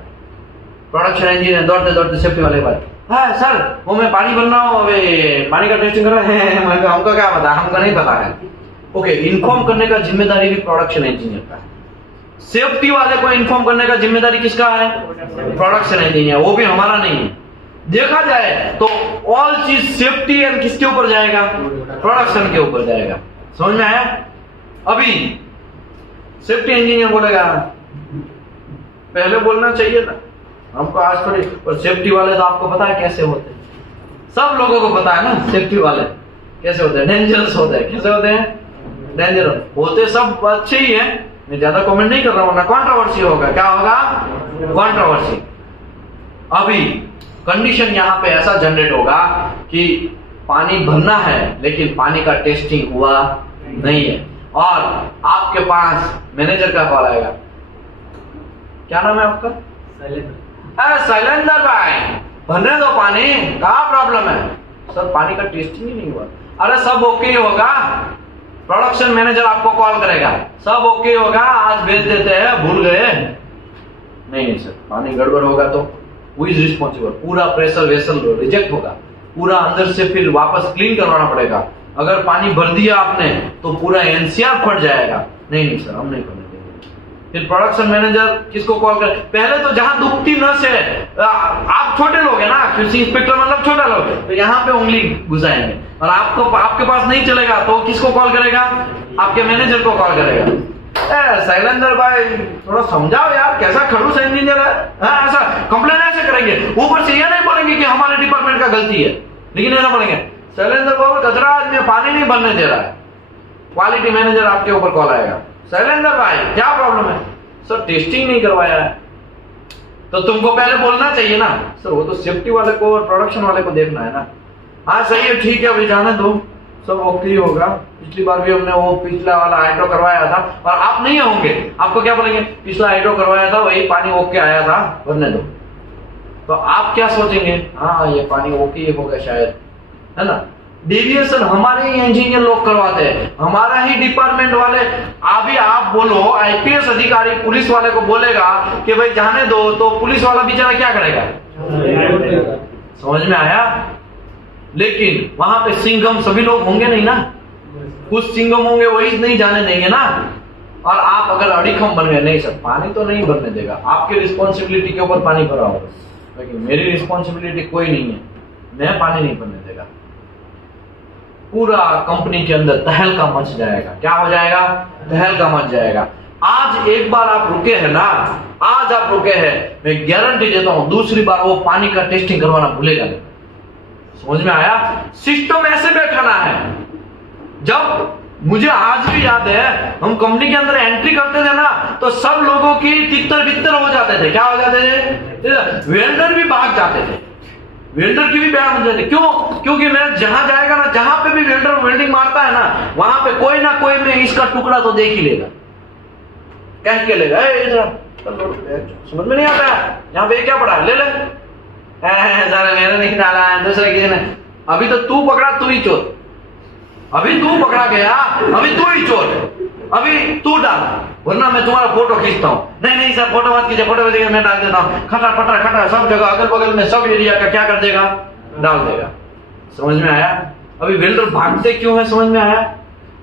प्रोडक्शन इंजीनियर दौड़ते दौड़ते सेफ्टी वाले के पास, हाँ सर वो मैं पानी भर रहा हूँ, अबे पानी का टेस्टिंग कर रहे हैं। हमको क्या पता, हमको नहीं पता है। ओके, इन्फॉर्म करने का जिम्मेदारी भी प्रोडक्शन इंजीनियर का है। सेफ्टी वाले को इन्फॉर्म करने का जिम्मेदारी किसका है? Production engineer. वो भी हमारा नहीं है। देखा जाए तो ऑल चीज सेफ्टी एंड किसके ऊपर जाएगा? प्रोडक्शन के ऊपर जाएगा। समझ में आया? अभी सेफ्टी इंजीनियर बोलेगा, पहले बोलना चाहिए था हमको, आज थोड़ी। और सेफ्टी वाले तो आपको पता है कैसे होते हैं, सब लोगों को पता है ना सेफ्टी वाले कैसे होते हैं, डेंजरस होते हैं। कैसे होते हैं? डेंजरस होते। सब अच्छे ही है, मैं ज्यादा कमेंट नहीं कर रहा हूं ना, कंट्रोवर्सी होगा। क्या होगा? कंट्रोवर्सी। अभी कंडीशन यहां पे ऐसा जनरेट होगा कि पानी भरना है लेकिन पानी का टेस्टिंग हुआ नहीं है और आपके पास मैनेजर का कॉल आएगा। क्या नाम है आपका? शैलेंद्र भाई, भरने दो पानी, क्या प्रॉब्लम है? सर पानी का टेस्टिंग ही नहीं हुआ। अरे सब ओके होगा, प्रोडक्शन मैनेजर आपको कॉल करेगा, सब ओके होगा, आज भेज देते हैं, भूल गए। नहीं सर, पानी गड़बड़ होगा तो हु इज रिस्पॉन्सिबल? पूरा प्रेशर वेसल रिजेक्ट होगा, पूरा अंदर से फिर वापस क्लीन करवाना पड़ेगा। अगर पानी भर दिया आपने तो पूरा एनसीआर फट जाएगा। नहीं सर, हम नहीं करने देंगे। फिर प्रोडक्शन मैनेजर किसको कॉल करे? पहले तो जहां दुखती नस है, आप छोटे लोग हैं ना, क्यूसी इंस्पेक्टर मतलब छोटा लोग, तो यहाँ पे उंगली घुसाएंगे और आपके पास नहीं चलेगा तो किसको कॉल करेगा? आपके मैनेजर को कॉल करेगा। शैलेंद्र भाई थोड़ा समझाओ यार, कैसा खड़ूस इंजीनियर है, ऐसा कंप्लेन ऐसे करेंगे। ऊपर से ये नहीं बोलेंगे कि हमारे डिपार्टमेंट का गलती है, लेकिन ऐसा बोलेंगे शैलेंद्र बाबू कचरा आज में पानी नहीं भरने दे रहा है। क्वालिटी मैनेजर आपके ऊपर कॉल आएगा, शैलेंद्र भाई क्या प्रॉब्लम है? सर टेस्टिंग नहीं करवाया है। तो तुमको पहले बोलना चाहिए ना, सर वो तो सेफ्टी वाले को और प्रोडक्शन वाले को देखना है ना। हाँ सही है, ठीक है, अभी जाने दो, सब ओके होगा। पिछली बार भी हमने वो पिछला वाला हाइड्रो करवाया था और आप नहीं होंगे, आपको क्या बोलेंगे? पिछला हाइड्रो करवाया था, वही पानी ओके आया था, भरने दो। तो आप क्या सोचेंगे? हाँ ये पानी ओके होगा शायद, है ना। डेविएशन हमारे ही इंजीनियर लोग करवाते हैं, हमारा ही डिपार्टमेंट वाले। अभी आप बोलो आईपीएस अधिकारी पुलिस वाले को बोलेगा कि भाई जाने दो, तो पुलिस वाला बेचारा क्या करेगा? समझ में आया? लेकिन वहां पे सिंघम सभी लोग होंगे नहीं ना, कुछ सिंघम होंगे, वही नहीं जाने देंगे ना। और आप अगर अड़ीखम बन गए, नहीं सर पानी तो नहीं भरने देगा, आपकी रिस्पॉन्सिबिलिटी के ऊपर पानी भरा होगा, लेकिन मेरी रिस्पॉन्सिबिलिटी कोई नहीं है, मैं पानी नहीं भरने देगा। पूरा कंपनी के अंदर तहलका मच जाएगा। क्या हो जाएगा? तहलका मच जाएगा। आज एक बार आप रुके हैं ना, आज आप रुके हैं, मैं गारंटी देता हूं दूसरी बार वो पानी का टेस्टिंग करवाना भूलेगा नहीं। समझ में आया? सिस्टम ऐसे बैठाना है। जब मुझे आज भी याद है, हम कंपनी के अंदर एंट्री करते थे ना, तो सब लोगों की तितर बितर हो जाते थे। क्या हो जाते थे? वेल्डर भी भाग जाते थे, वेल्डर की भी बैठ जाते थे। क्यों? क्योंकि मैं जहां जाएगा ना, जहां पे भी वेल्डर वेल्डिंग मारता है ना, वहां पे कोई ना कोई में इसका टुकड़ा तो देख ही लेगा, कह के लेगा, समझ में नहीं आता है यहाँ पे क्या पड़ा, ले ले। सर मैंने नहीं डाला है, दूसरे किसी ने। अभी तो तू पकड़ा, तू ही चोर, अभी तू पकड़ा गया, अभी तू ही चोर, अभी तू डाल, वरना मैं तुम्हारा फोटो खींचता हूँ। नहीं नहीं सर फोटो मत कीजिए, फोटो कीजिए, मैं डाल देता हूँ। खटा खटा खटा सब जगह अगल बगल में सब एरिया का क्या कर देगा? डाल देगा। समझ में आया? अभी वेल्डर भागते क्यों है? समझ में आया?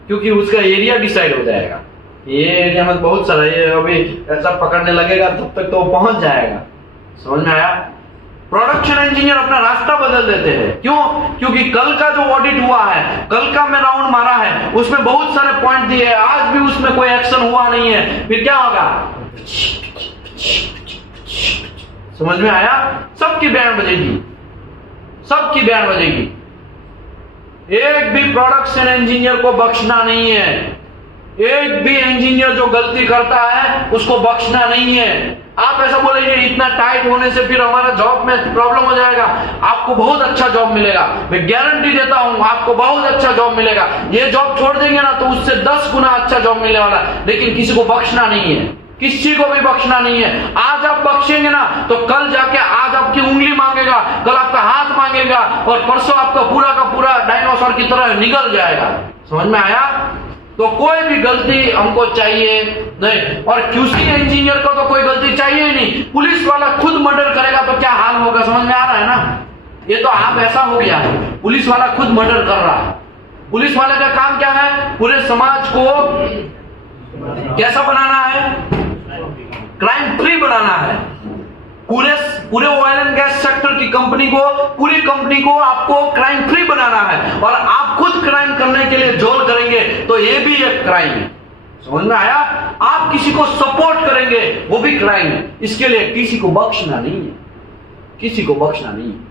क्योंकि उसका एरिया डिसाइड हो जाएगा, ये एरिया में बहुत सारा, ये अभी ऐसा पकड़ने लगेगा तब तक तो वो पहुंच जाएगा। समझ में आया? प्रोडक्शन इंजीनियर अपना रास्ता बदल देते हैं। क्यों? क्योंकि कल का जो ऑडिट हुआ है, कल का मैं राउंड मारा है, उसमें बहुत सारे पॉइंट दिए, आज भी उसमें कोई एक्शन हुआ नहीं है। फिर क्या होगा? समझ में आया? सबकी बैंड बजेगी, सबकी बैंड बजेगी। एक भी प्रोडक्शन इंजीनियर को बख्शना नहीं है। एक भी इंजीनियर जो गलती करता है उसको बख्शना नहीं है। आप ऐसा बोलेंगे इतना टाइट होने से फिर हमारा जॉब में प्रॉब्लम हो जाएगा, आपको बहुत अच्छा जॉब मिलेगा। मैं गारंटी देता हूं आपको बहुत अच्छा जॉब मिलेगा। ये जॉब छोड़ देंगे ना तो उससे 10 गुना अच्छा जॉब मिलने वाला है। लेकिन किसी को बख्शना नहीं है, किसी को भी बख्शना नहीं है। आज आप बख्शेंगे ना तो कल जाके आज आपकी उंगली मांगेगा, कल आपका हाथ मांगेगा और परसों आपका पूरा का पूरा डायनासोर की तरह निकल जाएगा। समझ में आया? तो कोई भी गलती हमको चाहिए नहीं। और क्यूसी इंजीनियर को तो कोई गलती चाहिए ही नहीं। पुलिस वाला खुद मर्डर करेगा तो क्या हाल होगा, समझ में आ रहा है ना? ये तो आप ऐसा हो गया, पुलिस वाला खुद मर्डर कर रहा है। पुलिस वाले का काम क्या है? पूरे समाज को कैसा बनाना है? क्राइम फ्री बनाना है। पूरे ऑयल एंड गैस सेक्टर की कंपनी को, पूरी कंपनी को आपको क्राइम फ्री बनाना है। और आप खुद क्राइम करने के लिए जोल करेंगे तो ये भी एक क्राइम है। समझ में आया? आप किसी को सपोर्ट करेंगे वो भी क्राइम है। इसके लिए किसी को बख्शना नहीं है, किसी को बख्शना नहीं है।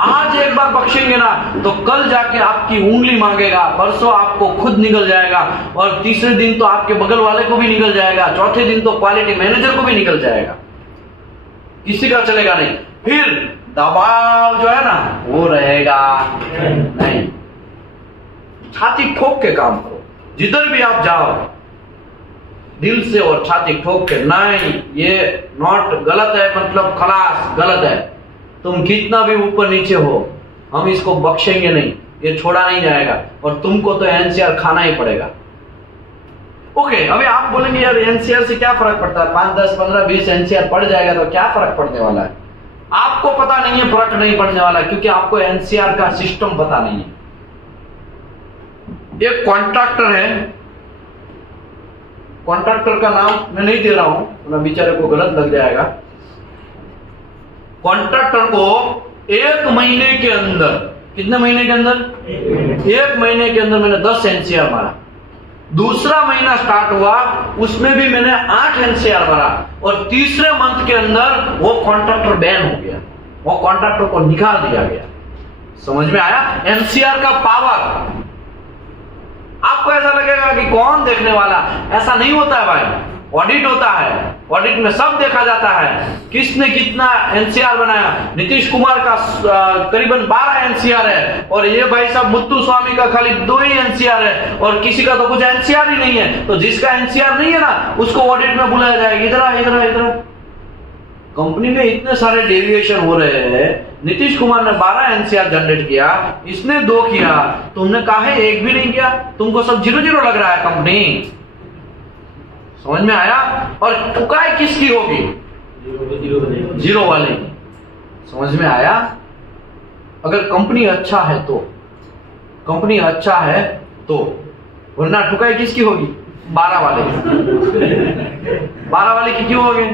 आज एक बार बख्शेंगे ना तो कल जाके आपकी उंगली मांगेगा, परसों आपको खुद निकल जाएगा और तीसरे दिन तो आपके बगल वाले को भी निकल जाएगा, चौथे दिन तो क्वालिटी मैनेजर को भी निकल जाएगा। किसी का चलेगा नहीं। फिर दबाव जो है ना वो रहेगा नहीं। छाती ठोक के काम करो, जिधर भी आप जाओ दिल से और छाती ठोक के। नहीं ये नॉट गलत है मतलब खलास गलत है। तुम कितना भी ऊपर नीचे हो हम इसको बख्शेंगे नहीं, ये छोड़ा नहीं जाएगा और तुमको तो एनसीआर खाना ही पड़ेगा। ओके, अभी आप बोलेंगे यार एनसीआर से क्या फर्क पड़ता है? 5, 10, 15, 20 एनसीआर पड़ जाएगा तो क्या फर्क पड़ने वाला है? आपको पता नहीं है फर्क नहीं पड़ने वाला क्योंकि आपको एनसीआर का सिस्टम पता नहीं है। एक कॉन्ट्रैक्टर है, कॉन्ट्रैक्टर का नाम मैं नहीं दे रहा हूं वरना बेचारे को गलत लग जाएगा। कॉन्ट्रैक्टर को 1 महीने के अंदर, कितने महीने के अंदर? 1 महीने के अंदर मैंने 10 एनसीआर मारा। दूसरा महीना स्टार्ट हुआ उसमें भी मैंने 8 एनसीआर मारा और तीसरे मंथ के अंदर वो कॉन्ट्रैक्टर बैन हो गया, वो कॉन्ट्रैक्टर को निकाल दिया गया। समझ में आया? एनसीआर का पावर। आपको ऐसा लगेगा कि कौन देखने वाला, ऐसा नहीं होता है भाई। ऑडिट होता है, ऑडिट में सब देखा जाता है किसने कितना एनसीआर बनाया। नीतीश कुमार का करीबन 12 एनसीआर है और ये भाई साहब मुत्तु स्वामी का खाली 2 ही एनसीआर है और किसी का तो कुछ एनसीआर ही नहीं है। तो जिसका एनसीआर नहीं है ना उसको ऑडिट में बुलाया जाएगा, इधर कंपनी में इतने सारे डेविएशन हो रहे हैं। नीतीश कुमार ने 12 एनसीआर जनरेट किया, इसने 2 किया, तुमने कहा 1 भी नहीं किया। तुमको सब 0-0 लग रहा है कंपनी। समझ में आया? और ठुकाई किसकी होगी? 0 वाले की। समझ में आया? अगर कंपनी अच्छा है तो, कंपनी अच्छा है तो, वरना ठुकाई किसकी होगी? 12 वाले की। 12 वाले की क्यों होगी?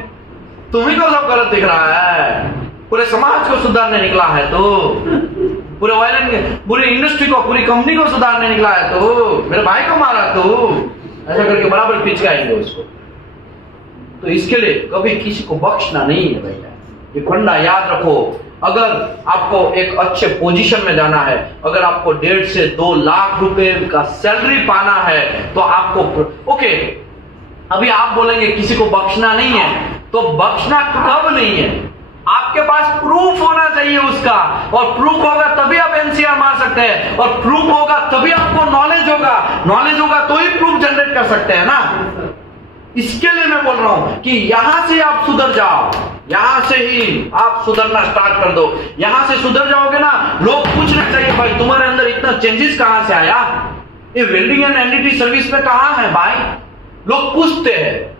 तुम्ही को सब गलत दिख रहा है, पूरे समाज को सुधारने निकला है तो, पूरे वायलेंट पूरी इंडस्ट्री को, पूरी कंपनी को सुधारने निकला है तो, मेरे भाई को मारा तो, ऐसा करके बराबर पिचकाएंगे उसको। तो इसके लिए कभी किसी को बख्शना नहीं है भैया, ये फंडा याद रखो। अगर आपको एक अच्छे पोजीशन में जाना है, अगर आपको 1.5 से 2 लाख रुपए का सैलरी पाना है तो आपको ओके। अभी आप बोलेंगे किसी को बख्शना नहीं है, तो बख्शना कब नहीं है? आपके पास प्रूफ होना चाहिए उसका, और प्रूफ होगा तभी आप एनसीआर मार सकते हैं, और प्रूफ होगा तभी आपको नॉलेज होगा, नॉलेज होगा तो ही प्रूफ जनरेट कर सकते हैं ना। इसके लिए मैं बोल रहा हूं कि यहां से आप सुधर जाओ, यहां से ही आप सुधरना स्टार्ट कर दो। यहां से सुधर जाओगे ना, लोग पूछना चाहिए भाई तुम्हारे अंदर इतना चेंजेस कहां से आया, ये वेल्डिंग एंड एनडीटी सर्विस में कहां है भाई? लोग पूछते हैं।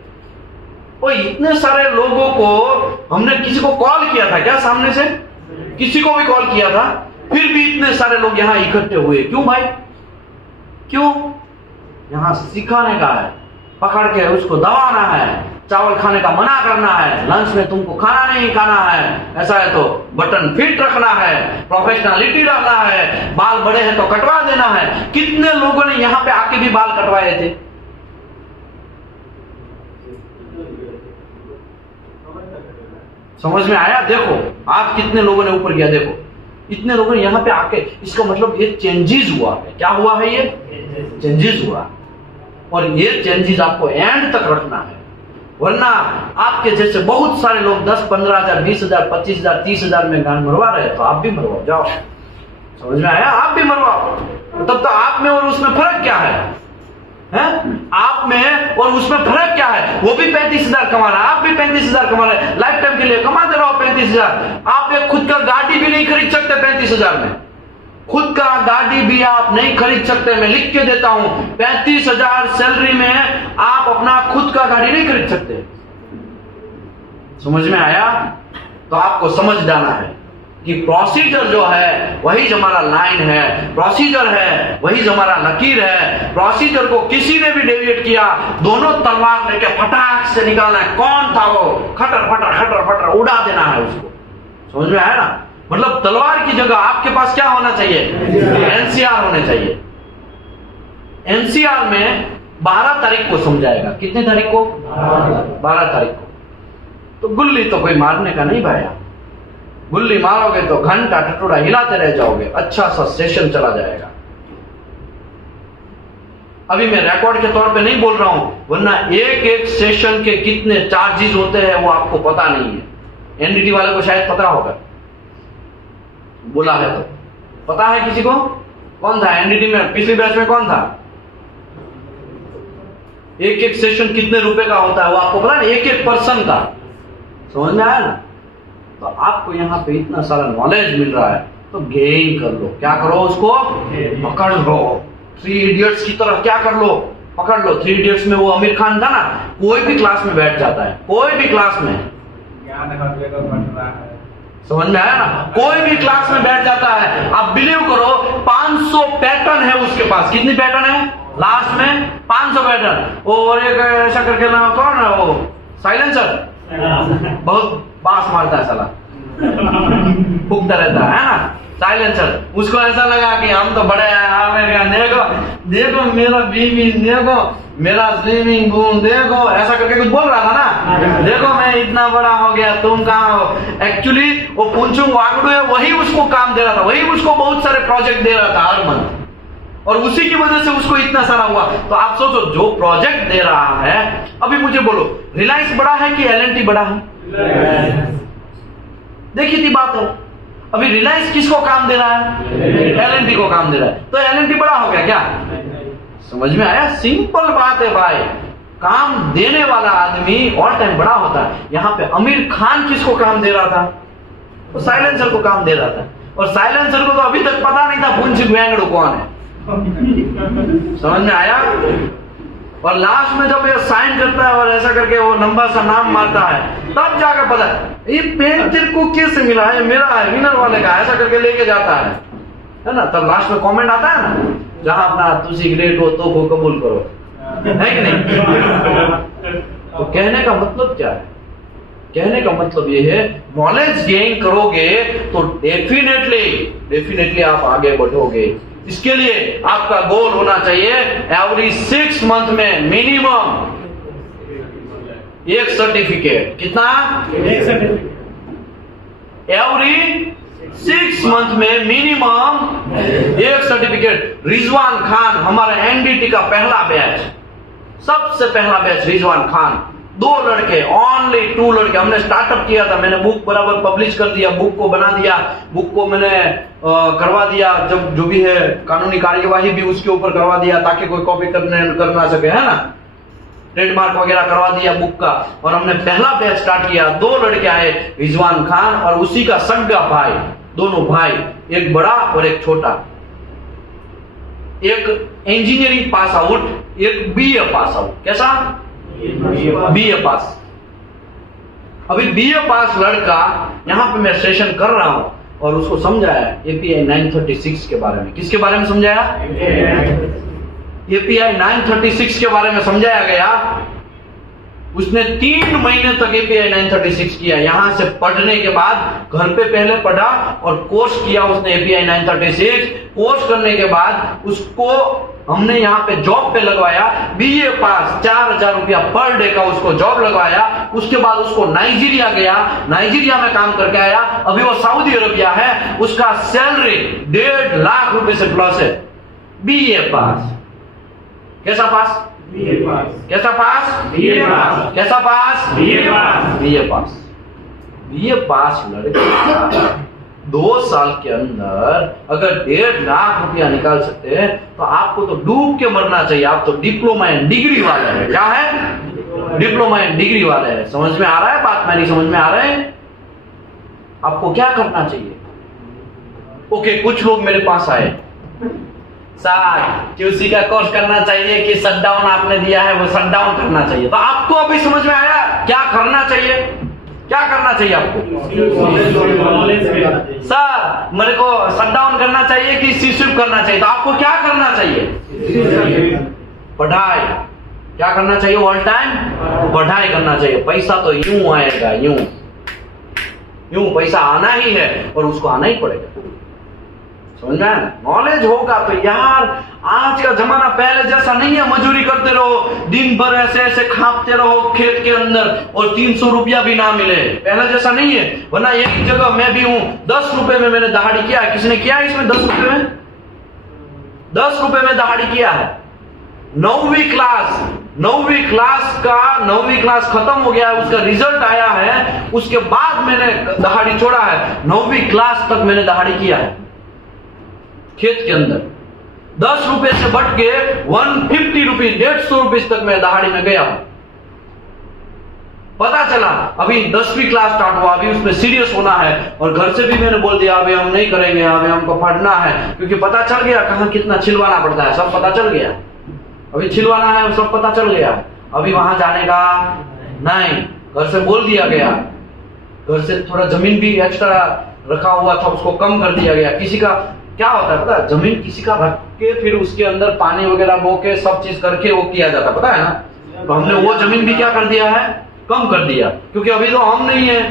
और इतने सारे लोगों को हमने किसी को कॉल किया था क्या? सामने से किसी को भी कॉल किया था, फिर भी इतने सारे लोग यहां इकट्ठे हुए। क्यों भाई? क्यों? यहां सिखाने का है, पकड़ के उसको दबाना है, चावल खाने का मना करना है, लंच में तुमको खाना नहीं खाना है, ऐसा है तो बटन फिट रखना है, प्रोफेशनलिटी रखना है, बाल बड़े हैं तो कटवा देना है। कितने लोगों ने यहां पे आके भी बाल कटवाए थे? समझ में आया? देखो आप कितने लोगों ने ऊपर किया, देखो इतने लोगों ने यहाँ पे आके, इसका मतलब ये चेंजेस हुआ है। क्या हुआ है? ये चेंजेस हुआ, और ये चेंजेस आपको एंड तक रखना है, वरना आपके जैसे बहुत सारे लोग 10, 15,000, 20,000, 25,000, 30,000 में गान मरवा रहे हैं, तो आप भी मरवाओ, जाओ। समझ में आया? आप भी मरवाओ, तब तो आप में और उसमें फर्क क्या है? आप में और उसमें फर्क क्या है? वो भी 35,000 कमा रहा है, आप भी 35,000 कमा रहे हैं, लाइफ टाइम के लिए कमाते रहो 35,000। आप एक खुद का गाड़ी भी नहीं खरीद सकते 35,000 में, खुद का गाड़ी भी आप नहीं खरीद सकते। मैं लिख के देता हूं, 35,000 सैलरी में आप अपना खुद का गाड़ी नहीं खरीद सकते। समझ में आया? तो आपको समझ जाना है कि प्रोसीजर जो है वही हमारा लाइन है, प्रोसीजर है वही हमारा लकीर है। प्रोसीजर को किसी ने भी डेविएट किया, दोनों तलवार लेके फटाक से निकालना है। कौन था वो? खटर खटर खटर खटर उड़ा देना है उसको। समझ में आया ना? मतलब तलवार की जगह आपके पास क्या होना चाहिए? एनसीआर होने चाहिए। एनसीआर में 12 तारीख को समझाएगा। कितनी तारीख को? 12 तारीख को। तो गुल्ली तो कोई मारने का नहीं भाई, गुल्ली मारोगे तो घंटा टटोड़ा हिलाते रह जाओगे, अच्छा सा सेशन चला जाएगा। अभी मैं रिकॉर्ड के तौर पे नहीं बोल रहा हूं, वरना एक एक सेशन के कितने चार्जेस होते हैं वो आपको पता नहीं है। एनडीटी वाले को शायद पता होगा, बोला है तो पता है किसी को? कौन था एनडीटी में पिछली बैच में? कौन था? एक एक सेशन कितने रुपए का होता है वो आपको पता है? एक एक पर्सन का। समझ में आया ना? तो आपको यहाँ पे इतना सारा नॉलेज मिल रहा है, तो गेन कर लो। क्या करो? उसको पकड़ लो। 3 इडियट्स की तरह क्या कर लो? पकड़ लो। 3 इडियट्स में वो आमिर खान था ना, कोई भी क्लास में बैठ जाता है, कोई भी क्लास में। ज्ञान हर जगह बंट रहा है। समझ में आया ना? कोई भी क्लास में बैठ जाता है। आप बिलीव करो 500 पैटर्न है उसके पास। कितनी पैटर्न है? लास्ट में 500 पैटर्न। और एक ऐसा करके ना, कौन है वो? साइलेंसर, बहुत बांस मारता है साला, फूकता रहता है ना साइलेंसर। उसको ऐसा लगा कि हम तो बड़े हैं, देखो देखो मेरा बीवी, देखो मेरा स्विमिंग पूल, देखो ऐसा करके कुछ बोल रहा था ना, देखो मैं इतना बड़ा हो गया, तुम कहाँ हो। एक्चुअली वो पुंचुंग वागडू है, वही उसको काम दे रहा था, वही उसको बहुत सारे प्रोजेक्ट दे रहा था हर मंथ, और उसी की वजह से उसको इतना सारा हुआ। तो आप सोचो, जो प्रोजेक्ट दे रहा है, अभी मुझे बोलो रिलायंस बड़ा है कि एलएनटी बड़ा है? देखी थी बात है। अभी रिलायंस किसको काम दे रहा है? एलएनटी को काम दे रहा है। तो एलएनटी बड़ा हो गया क्या? समझ में आया? सिंपल बात है भाई, काम देने वाला आदमी और टाइम बड़ा होता है। यहाँ पे आमिर खान किसको काम दे रहा था? तो साइलेंसर को काम दे रहा था, और साइलेंसर को तो अभी तक पता नहीं था पुंचुंग वागडू कौन है। समझ में आया? और लास्ट में जब ये साइन करता है और ऐसा करके वो लंबा सा नाम मारता है, तब जाकर पता ये पेन तेरे को कैसे मिला है? मेरा है, विनर वाले का, ऐसा करके लेके जाता है ना। तब लास्ट में कमेंट आता है ना, जहां अपना तुसी ग्रेट हो तो को कबूल करो, है कि नहीं? तो कहने का मतलब क्या है? कहने का मतलब ये है, नॉलेज गेन करोगे तो डेफिनेटली आप आगे बढ़ोगे। इसके लिए आपका गोल होना चाहिए एवरी 6 मंथ में मिनिमम एक सर्टिफिकेट। कितना? एक सर्टिफिकेट। एवरी 6 मंथ में मिनिमम एक सर्टिफिकेट। रिजवान खान हमारा एनडीटी का पहला बैच, सबसे पहला बैच रिजवान खान, 2 लड़के, ओनली 2 लड़के। हमने स्टार्टअप किया था, मैंने बुक बराबर पब्लिश कर दिया, बुक को बना दिया, बुक को मैंने करवा दिया, जब जो भी है कानूनी कार्यवाही भी उसके ऊपर करवा दिया ताकि कोई कॉपी कर ना सके, है ना, ट्रेडमार्क वगैरह करवा दिया बुक का। और हमने पहला बैच स्टार्ट किया, 2 लड़के आए, रिजवान खान और उसी का सगा भाई, दोनों भाई, एक बड़ा और एक छोटा, एक इंजीनियरिंग पास आउट, एक बीए पास आउट। कैसा? बीए पास। अभी बीए पास लड़का यहां पे मैं सेशन कर रहा हूं और उसको समझाया एपीआई 936 के बारे में। किसके बारे में समझाया? एपीआई 936 के बारे में समझाया गया। उसने 3 महीने तक API 936 किया। यहां से पढ़ने के बाद घर पे पहले पढ़ा और कोर्स किया उसने API 936। कोर्स करने के बाद उसको हमने यहाँ पे जॉब पे लगवाया, BA पास, 4000 रुपया पर डे का उसको जॉब लगवाया। उसके बाद उसको नाइजीरिया गया, नाइजीरिया में काम करके आया। अभी वो सऊदी अरबिया है, उसका सैलरी 1.5 लाख रुपए से प्लस है। BA पास। कैसा पास? BA पास। कैसा पास? BA पास। कैसा पास? BA पास। BA पास। BA पास लड़के 2 साल के अंदर अगर 1.5 लाख रुपया निकाल सकते हैं तो आपको तो डूब के मरना चाहिए। आप तो डिप्लोमा एंड डिग्री वाले हैं। क्या है? डिप्लोमा एंड डिग्री वाले हैं। समझ में आ रहा है बात? मेरी समझ में आ रहा है? आपको क्या करना चाहिए? ओके, कुछ लोग मेरे पास आए, सर QC का कोर्स करना चाहिए कि शटडाउन आपने दिया है वो शटडाउन करना चाहिए। तो आपको अभी समझ में आया क्या करना चाहिए? क्या करना चाहिए आपको? सर मेरे को शटडाउन करना चाहिए कि C-swift करना चाहिए? तो आपको क्या करना चाहिए? पढ़ाई। क्या करना चाहिए? ऑल टाइम पढ़ाई करना चाहिए। पैसा तो यूं आएगा, यूं पैसा आना ही है और उसको आना ही पड़ेगा। समझ में? नॉलेज होगा तो यार, आज का जमाना पहले जैसा नहीं है। मजदूरी करते रहो, दिन भर ऐसे ऐसे खापते रहो खेत के अंदर और 300 रुपया भी ना मिले। पहले जैसा नहीं है। वरना एक जगह मैं भी हूं, 10 रुपए में मैंने दहाड़ी किया है। किसने किया है इसमें? 10 रुपए में, 10 रुपए में दहाड़ी किया है। 9वीं क्लास खत्म हो गया है, उसका रिजल्ट आया है, उसके बाद मैंने दहाड़ी छोड़ा है। 9वीं क्लास तक मैंने दहाड़ी किया है खेत के अंदर। 10 रुपए से बढ़ के 150 रुपीज, 150 रुपीज तक मैं दहाड़ी में गया। पता चला अभी 10वीं क्लास स्टार्ट हुआ, अभी उसमें सीरियस होना है और घर से भी मैंने बोल दिया अभी हम नहीं करेंगे, अभी हमको पढ़ना है। क्योंकि पता चल गया कहां कितना छिलवाना पड़ता है, सब पता चल गया। अभी छिलवाना है सब पता चल गया। अभी वहां जाने का नहीं, घर से बोल दिया गया। घर से थोड़ा जमीन भी एक्स्ट्रा रखा हुआ था, उसको कम कर दिया गया। किसी का क्या होता है पता है? जमीन किसी का रख के फिर उसके अंदर पानी वगैरह बो के सब चीज करके वो किया जाता, पता है ना? तो हमने वो जमीन भी क्या कर दिया है? कम कर दिया। क्योंकि अभी तो हम नहीं है,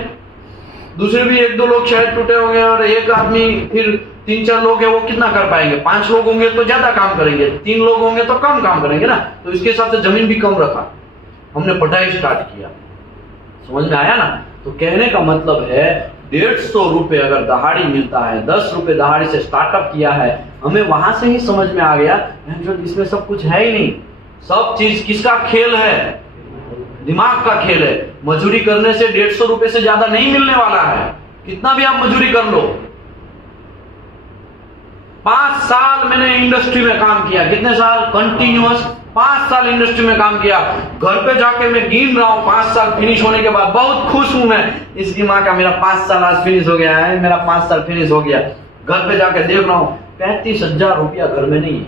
दूसरे भी 1-2 लोग शायद टूटे होंगे और एक आदमी, फिर 3-4 लोग है, वो कितना कर पाएंगे? 5 लोग होंगे तो ज्यादा काम करेंगे, 3 लोग होंगे तो कम काम करेंगे ना। तो इसके हिसाब से जमीन भी कम रखा, हमने पढ़ाई स्टार्ट किया। समझ में आया ना? तो कहने का मतलब है 150 रुपए अगर दहाड़ी मिलता है, 10 रुपए दहाड़ी से स्टार्टअप किया है, हमें वहां से ही समझ में आ गया इसमें सब कुछ है ही नहीं। सब चीज किसका खेल है? दिमाग का खेल है। मजदूरी करने से 150 रुपए से ज्यादा नहीं मिलने वाला है, कितना भी आप मजदूरी कर लो। 5 साल मैंने इंडस्ट्री में काम किया। कितने साल? कंटिन्यूअस 5 साल इंडस्ट्री में काम किया। घर पे जाके मैं गिन रहा हूं 5 साल फिनिश होने के बाद। बहुत खुश हूं मैं इस दिमाग का, मेरा 5 साल आज फिनिश हो गया है, मेरा 5 साल फिनिश हो गया। घर पे जाके देख रहा हूं 35,000 रुपया घर में नहीं है।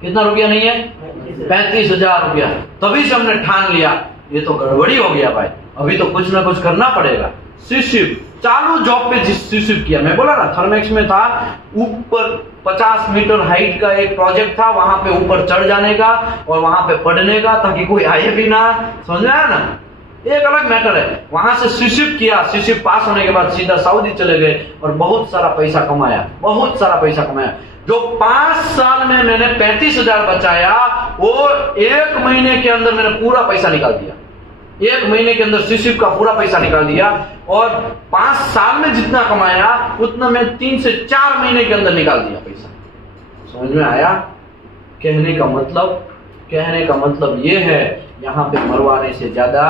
कितना रुपया नहीं है? 35,000 रुपया। तभी से हमने ठान लिया ये तो गड़बड़ी हो गया भाई, अभी तो कुछ ना कुछ करना पड़ेगा। C-swift चालू जॉब पे C-swift किया। मैं बोला ना थर्मेक्स में था, ऊपर 50 मीटर हाइट का एक प्रोजेक्ट था, वहां पे ऊपर चढ़ जाने का और वहां पे पढ़ने का ताकि कोई आए भी ना। समझ में आया ना? एक अलग मैटर है। वहां से C-swift किया, C-swift पास होने के बाद सीधा सऊदी चले गए और बहुत सारा पैसा कमाया, बहुत सारा पैसा कमाया। जो 5 साल में मैंने 35,000 बचाया, वो 1 महीने के अंदर मैंने पूरा पैसा निकाल दिया। 1 महीने के अंदर C-swift का पूरा पैसा निकाल दिया और 5 साल में जितना कमाया उतना मैं 3 से 4 महीने के अंदर निकाल दिया पैसा। समझ में आया? कहने का मतलब ये है, यहाँ पे मरवाने से ज्यादा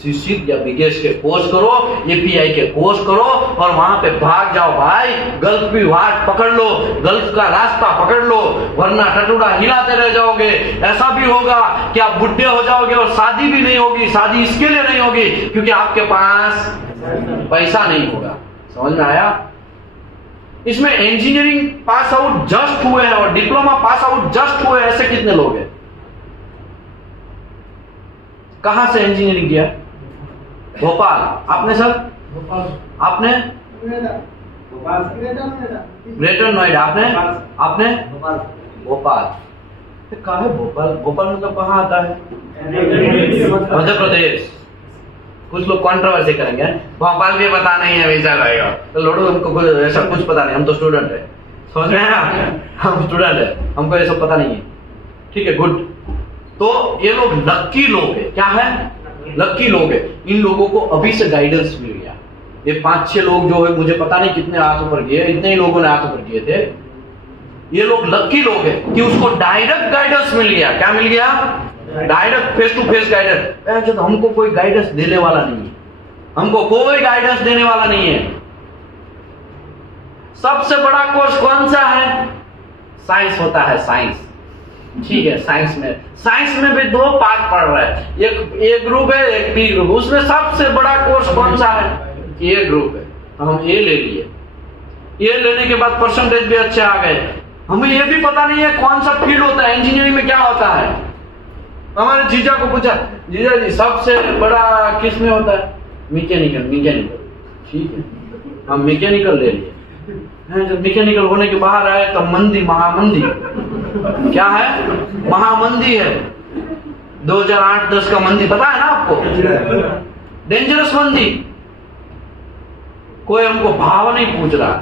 C-swift या बिगेस्ट के कोर्स करो, API के कोर्स करो और वहां पे भाग जाओ भाई। गल्फ की वाट पकड़ लो, गल्फ का रास्ता पकड़ लो, वरना टटूडा हिलाते रह जाओगे। ऐसा भी होगा कि आप बुढ़े हो जाओगे और शादी भी नहीं होगी। शादी इसके लिए नहीं होगी क्योंकि आपके पास पैसा नहीं होगा। समझ में आया? इसमें इंजीनियरिंग पास आउट जस्ट हुए हैं और डिप्लोमा पास आउट जस्ट हुए, ऐसे कितने लोग हैं? कहां से इंजीनियरिंग किया? भोपाल। आपने सर? आपने? ग्रेटर नोएडा। आपने? भोपाल। कहाँ है भोपाल? भोपाल मतलब कहाँ आता है? मध्य प्रदेश। कुछ लोग कंट्रोवर्सी करेंगे, भोपाल भी पता नहीं है वैसा रहेगा, तो लोडो हमको कुछ ऐसा कुछ पता नहीं, हम तो स्टूडेंट है, समझ में आया? हम स्टूडेंट है, हमको ये सब पता नहीं है, ठीक है, गुड। तो ये लोग लक्की लोग है, क्या है? लक्की लोग है। इन लोगों को अभी से गाइडेंस मिल गया। ये 5-6 लोग जो है, मुझे पता नहीं कितने हाथ ऊपर किए, इतने ही लोगों ने हाथ ऊपर किए थे। ये लोग लक्की लोग है कि उसको डायरेक्ट गाइडेंस मिल गया। क्या मिल गया? Direct face to face guidance. हमको कोई गाइडेंस देने वाला नहीं है, हमको कोई गाइडेंस देने वाला नहीं है। सबसे बड़ा कोर्स कौन सा है? साइंस होता है, साइंस, ठीक है। साइंस में भी 2 पार्ट पढ़ रहा है, एक ए ग्रुप है, एक बी ग्रुप। उसमें सबसे बड़ा कोर्स कौन सा है? ए ग्रुप है। हम ए ले लिए, ए लेने के बाद परसेंटेज भी अच्छे आ गए। हमें ये भी पता नहीं है कौन सा फील्ड होता है, इंजीनियरिंग में क्या होता है। हमारे जीजा को पूछा, जीजा जी सबसे बड़ा किस में होता है? मैकेनिकल, ठीक है, हम मैकेनिकल ले लिए। जब मैकेनिकल होने के बाहर आए तो महामंदी क्या है? महामंदी है। 2008-10 का मंदी पता है ना आपको? डेंजरस मंदी। कोई हमको भाव नहीं पूछ रहा।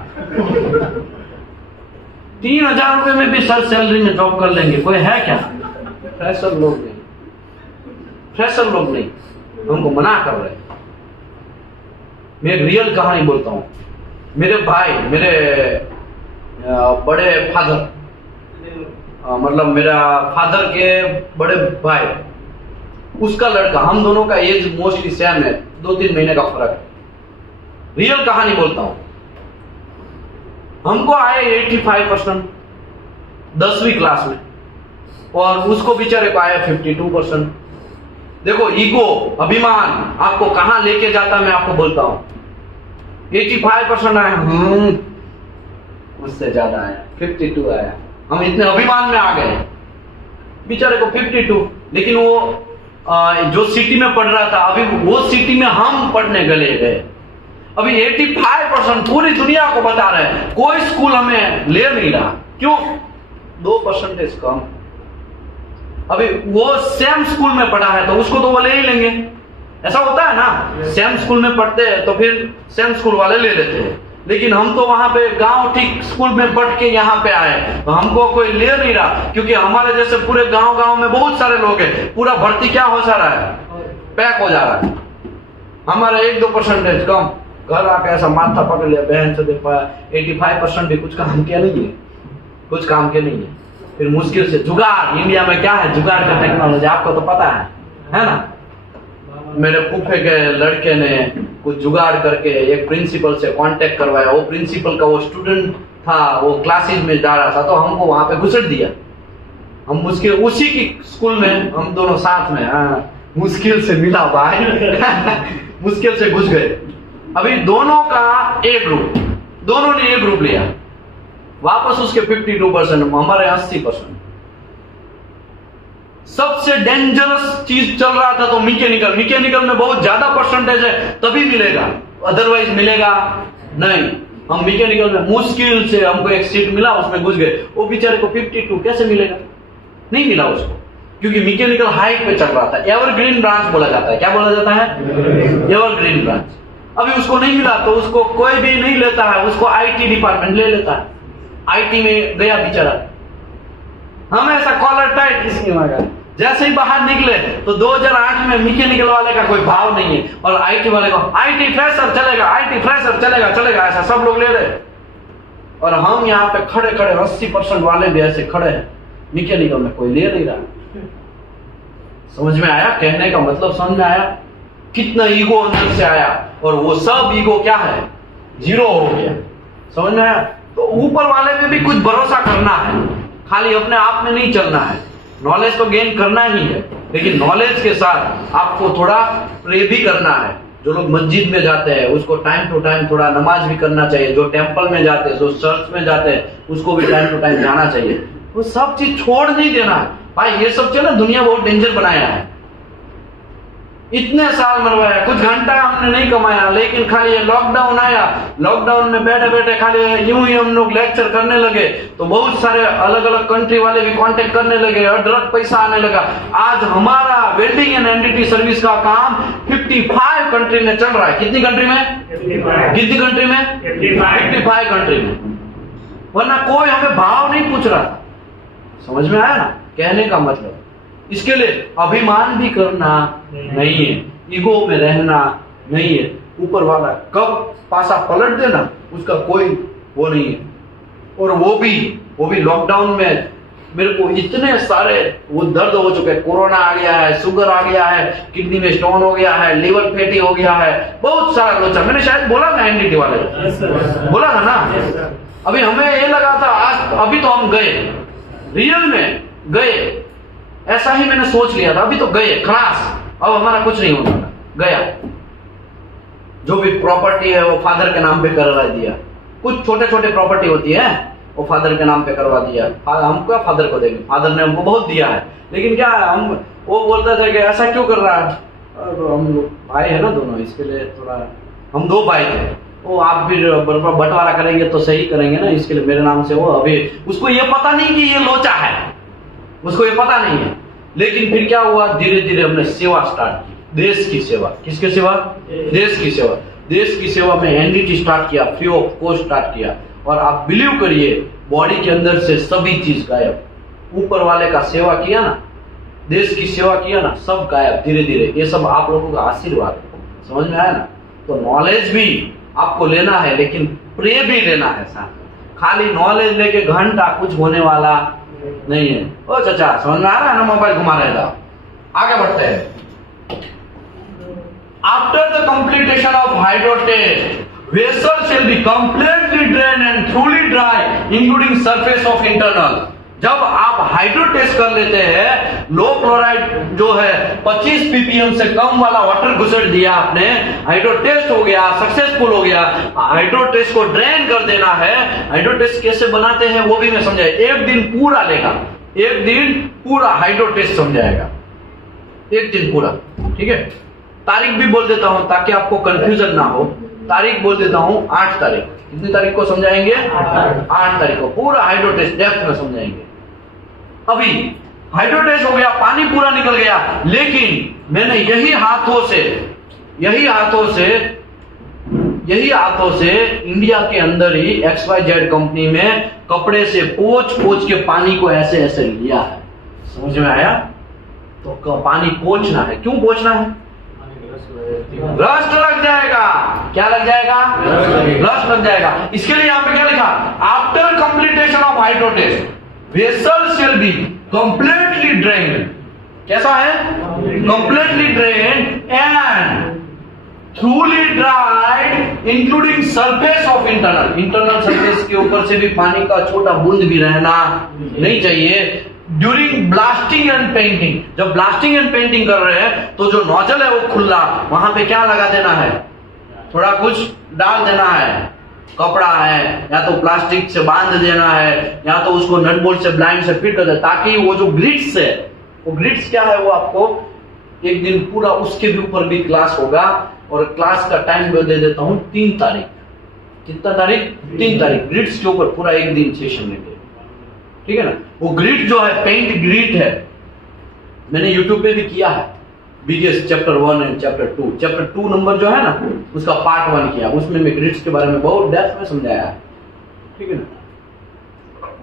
3000 रुपए में भी सर सैलरी में जॉब कर लेंगे, कोई है क्या? फ्रेशर लोग नहीं, हमको मना कर रहे। मैं एक रियल कहानी बोलता हूँ। मेरे भाई, मेरे बड़े फादर, मतलब मेरा फादर के बड़े भाई, उसका लड़का, हम दोनों का एज मोस्टली सेम है, 2-3 महीने का फर्क है। रियल कहानी बोलता हूं। हमको आए 85% 10वीं क्लास में, और उसको बेचारे को आया 52%। देखो, ईगो, अभिमान आपको कहां लेके जाता है, मैं आपको बोलता हूं। 85% आया, उससे ज्यादा आया, 52 आया। हम इतने अभिमान में आ गए, बेचारे को 52। लेकिन वो जो सिटी में पढ़ रहा था, अभी वो सिटी में हम पढ़ने गए। अभी 85% पूरी दुनिया को बता रहे हैं, कोई स्कूल हमें ले नहीं रहा। क्यों? 2% कम। अभी वो सेम स्कूल में पढ़ा है तो उसको तो वो ले ही लेंगे, ऐसा होता है ना। सेम स्कूल में पढ़ते हैं तो फिर सेम स्कूल वाले ले लेते हैं। लेकिन हम तो वहां पे गांव ठीक स्कूल में पढ़ के यहाँ पे आए, तो हमको कोई ले नहीं रहा, क्योंकि हमारे जैसे पूरे गांव में बहुत सारे लोग हैं। पूरा भर्ती क्या हो जा रहा है? पैक हो जा रहा है। हमारा 1-2% कम। घर आके ऐसा माथा पकड़ लिया, बहन से देखा 85% भी कुछ काम के नहीं है। फिर मुश्किल से जुगाड़, इंडिया में क्या है जुगाड़ का टेक्नोलॉजी, आपको तो पता है ना। मेरे फूफे के लड़के ने कुछ जुगाड़ करके एक प्रिंसिपल से कांटेक्ट करवाया। वो प्रिंसिपल का वो स्टूडेंट था, वो क्लासेस में जा रहा था, तो हमको वहां पे घुसट दिया। हम मुश्किल उसी की स्कूल में हम दोनों साथ में, मुश्किल से मिला भाई मुश्किल से घुस गए। अभी दोनों का ए ग्रुप, दोनों ने ए ग्रुप लिया, वापस उसके 52%, हमारे 80%। सबसे डेंजरस चीज चल रहा था तो मैकेनिकल में बहुत ज्यादा परसेंटेज है तभी मिलेगा, अदरवाइज मिलेगा नहीं। हम मैकेनिकल में मुश्किल से हमको एक सीट मिला, उसमें घुस गए। वो बेचारे को 52 कैसे मिलेगा? नहीं मिला उसको, क्योंकि मैकेनिकल हाइट पे चल रहा था। एवरग्रीन ब्रांच बोला जाता है। क्या बोला जाता है? Evergreen branch. अभी उसको नहीं मिला तो उसको कोई भी नहीं लेता है, उसको आईटी डिपार्टमेंट ले लेता है। आईटी में गया बेचारा, हमेशा कॉलर टाइट इसकी मांगा। जैसे ही बाहर निकले तो 2008 में मैकेनिकल वाले का कोई भाव नहीं है, और आईटी वाले को आईटी फ्रेशर चलेगा, ऐसा सब लोग ले रहे। और हम यहाँ पे खड़े 80% वाले भी ऐसे खड़े हैं, मैकेनिकल में कोई ले नहीं रहा। समझ में आया? कहने का मतलब समझ में आया? कितना ईगो अंदर से आया, और वो सब ईगो क्या है? 0 हो गया। समझ में आया? तो ऊपर वाले में भी कुछ भरोसा करना है, खाली अपने आप में नहीं चलना है। नॉलेज तो गेन करना ही है, लेकिन नॉलेज के साथ आपको थोड़ा प्रे भी करना है। जो लोग मस्जिद में जाते हैं उसको टाइम टू टाइम थोड़ा नमाज भी करना चाहिए। जो टेंपल में जाते हैं, जो चर्च में जाते हैं, उसको भी टाइम टू टाइम जाना चाहिए। वो सब चीज छोड़ नहीं देना है भाई। ये सब चीज ना दुनिया बहुत डेंजर बनाया है। इतने साल मरवाया, कुछ घंटा हमने नहीं कमाया, लेकिन खाली ये लॉकडाउन आया, लॉकडाउन में बैठे बैठे खाली यूं ही हम लोग लेक्चर करने लगे, तो बहुत सारे अलग अलग कंट्री वाले भी कांटेक्ट करने लगे और डायरेक्ट पैसा आने लगा। आज हमारा वेल्डिंग एंड एनडीटी सर्विस का काम 55 कंट्री में चल रहा है। कितनी कंट्री में? 55 कंट्री में। वरना कोई हमें भाव नहीं पूछ रहा था। समझ में आया ना कहने का मतलब? इसके लिए अभिमान भी करना नहीं है, ईगो में रहना नहीं है। ऊपर वाला कब पासा पलट देना उसका कोई वो नहीं है। और वो भी लॉकडाउन में मेरे को इतने सारे वो दर्द हो चुके हैं। कोरोना आ गया है, शुगर आ गया है, किडनी में स्टोन हो गया है, लिवर फैटी हो गया है, बहुत सारा लोचा। मैंने शायद बोला ना एनडीटी वाले बोला था ना। अभी हमें ये लगा था आज अभी तो हम गए, रियल में गए, ऐसा ही मैंने सोच लिया था। अभी तो गए खलास, अब हमारा कुछ नहीं होना था, गया। जो भी प्रॉपर्टी है वो फादर के नाम पे करवा दिया। कुछ छोटे छोटे प्रॉपर्टी होती है वो फादर के नाम पे करवा दिया। हम क्या फादर को देंगे, फादर ने हमको बहुत दिया है। लेकिन क्या हम वो बोलते थे कि ऐसा क्यों कर रहा है। हम लोग भाई है ना दोनों, इसके लिए थोड़ा हम 2 भाई थे। वो आप फिर बंटवारा करेंगे तो सही करेंगे ना, इसके लिए मेरे नाम से वो। अभी उसको ये पता नहीं कि ये लोचा है, उसको ये पता नहीं है। लेकिन फिर क्या हुआ, धीरे धीरे हमने सेवा स्टार्ट की, देश की सेवा। किसकी सेवा? देश की सेवा। देश की सेवा में एनडीटी स्टार्ट किया, फ्री ऑफ कॉस्ट स्टार्ट किया। और आप बिलीव करिए बॉडी के अंदर से सभी चीज गायब। ऊपर वाले का सेवा किया ना, देश की सेवा किया ना, सब गायब धीरे धीरे। ये सब आप लोगों का आशीर्वाद है। समझ में आया ना? तो नॉलेज भी आपको लेना है, लेकिन प्रे भी लेना है साथ। खाली नॉलेज लेके घंटा कुछ होने वाला नहीं है। ओ चाचा समझ में आ रहा है ना? मोबाइल घुमा रहेगा। आगे बढ़ते हैं। After the completion of hydro test, vessel shall be completely drained and truly dry, including surface of internal. जब आप हाइड्रो टेस्ट कर लेते हैं, लो क्लोराइड जो है 25 ppm से कम वाला वाटर घुसेड़ दिया आपने, हाइड्रो टेस्ट हो गया, सक्सेसफुल हो गया। हाइड्रो टेस्ट को ड्रेन कर देना है। हाइड्रो टेस्ट कैसे बनाते हैं वो भी मैं समझाया। एक दिन पूरा लेगा, एक दिन पूरा हाइड्रो टेस्ट समझाएगा, एक दिन पूरा। ठीक है, तारीख भी बोल देता हूं ताकि आपको कंफ्यूजन ना हो। तारीख बोल देता हूं 8 तारीख। कितनी तारीख को समझाएंगे? 8 तारीख को पूरा हाइड्रो टेस्ट डेप्थ में समझाएंगे। अभी हाइड्रो टेस्ट हो गया, पानी पूरा निकल गया, लेकिन मैंने यही हाथों से इंडिया के अंदर ही XYZ कंपनी में कपड़े से पोंछ के पानी को ऐसे ऐसे लिया है। समझ में आया? तो पानी पोंछना है। क्यों पोंछना है? रस्ट लग जाएगा। क्या लग जाएगा? रस्ट लग जाएगा। इसके लिए यहाँ पे क्या लिखा? After completion of hydro test vessel shall be completely drained. कैसा है? Completely drained and thoroughly dried including surface of internal surface के ऊपर से भी पानी का छोटा बूंद भी रहना नहीं चाहिए। ड्यूरिंग ब्लास्टिंग एंड पेंटिंग, जब ब्लास्टिंग एंड पेंटिंग कर रहे हैं तो जो नोजल है वो खुला, वहां पे क्या लगा देना है? थोड़ा कुछ डाल देना है, कपड़ा है या तो प्लास्टिक से बांध देना है या तो उसको नट बोल्ट से ब्लाइंड से फिट कर दे, ताकि वो जो ग्रिड्स है, वो ग्रिड्स क्या है वो आपको एक दिन पूरा उसके भी ऊपर भी क्लास होगा। और क्लास का टाइम दे देता हूं 3 तारीख। कितना तारीख? 3 तारीख। ग्रिड्स के ऊपर पूरा एक दिन सेशन लेंगे। ठीक है ना? वो ग्रिड जो है पेंट ग्रिड है, मैंने यूट्यूब पे भी किया है। BGS chapter 1 and chapter 2। Chapter 2 number जो है ना उसका पार्ट 1 किया, उसमें मैं ग्रिड्स के बारे में बहुत डेप्थ में समझाया है। ठीक है ना?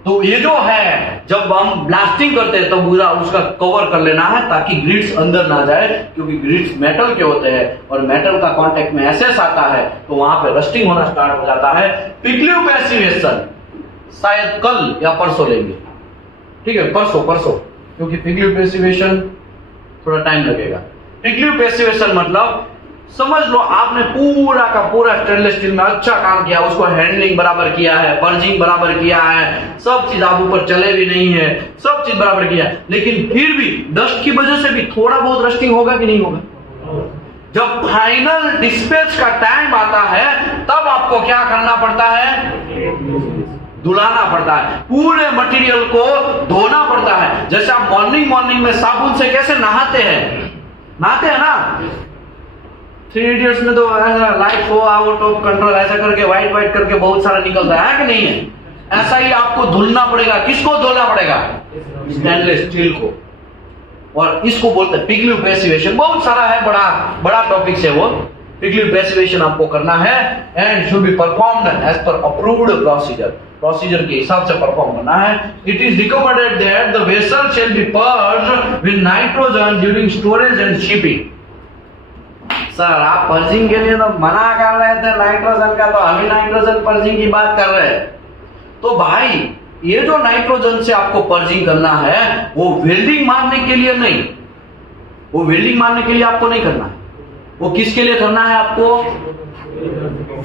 तो ये जो है जब हम ब्लास्टिंग करते हैं तो पूरा उसका कवर कर लेना है ताकि ग्रिड्स अंदर ना जाए, क्योंकि ग्रिड्स मेटल के होते हैं और मेटल का कांटेक्ट में एसेस आता है तो वहां पे रस्टिंग होना स्टार्ट हो जाता है। पिग्लिव पैसिवेशन शायद कल या परसों लेंगे। ठीक है, परसों, क्योंकि पिग्लिव पैसिवेशन थोड़ा टाइम लगेगा। पिग्लिव पैसिवेशन मतलब समझ लो आपने पूरा का पूरा स्टेनलेस स्टील में अच्छा काम किया, उसको हैंडलिंग बराबर किया है, पर्जिंग बराबर किया है, सब चीज आप ऊपर चले भी नहीं है, सब चीज बराबर किया, लेकिन फिर भी डस्ट की वजह से भी थोड़ा बहुत रस्टिंग होगा कि नहीं होगा? जब फाइनल डिस्पैच का टाइम आता है तब आपको क्या करना पड़ता है? धुलाना पड़ता है, पूरे मटेरियल को धोना पड़ता है। जैसे आप मॉर्निंग में साबुन से कैसे नहाते हैं ना, 3 इडियट्स में तो लाइट को आउट ऑफ कंट्रोल ऐसा करके व्हाइट करके बहुत सारा निकलता है कि नहीं है? ऐसा ही आपको धुलना पड़ेगा। किसको धुलना पड़ेगा? स्टेनलेस स्टील को। और इसको बोलते हैं पिगली पैसिवेशन। बहुत सारा है, बड़ा बड़ा टॉपिक है वो। पिगली पैसिवेशन आपको करना है and should be performed as per approved procedure के हिसाब से परफॉर्म करना है। It is recommended that the vessel shall be purged with nitrogen during storage and shipping. Sir आप पर्जिंग के लिए तो मना कर रहे थे नाइट्रोजन का, तो अभी नाइट्रोजन पर्जिंग की बात कर रहे हैं। तो भाई ये जो नाइट्रोजन से आपको पर्जिंग करना है वो वेल्डिंग मारने के लिए नहीं, वो वेल्डिंग मारने के लिए आपको नहीं करना है। वो किसके लिए करना है आपको?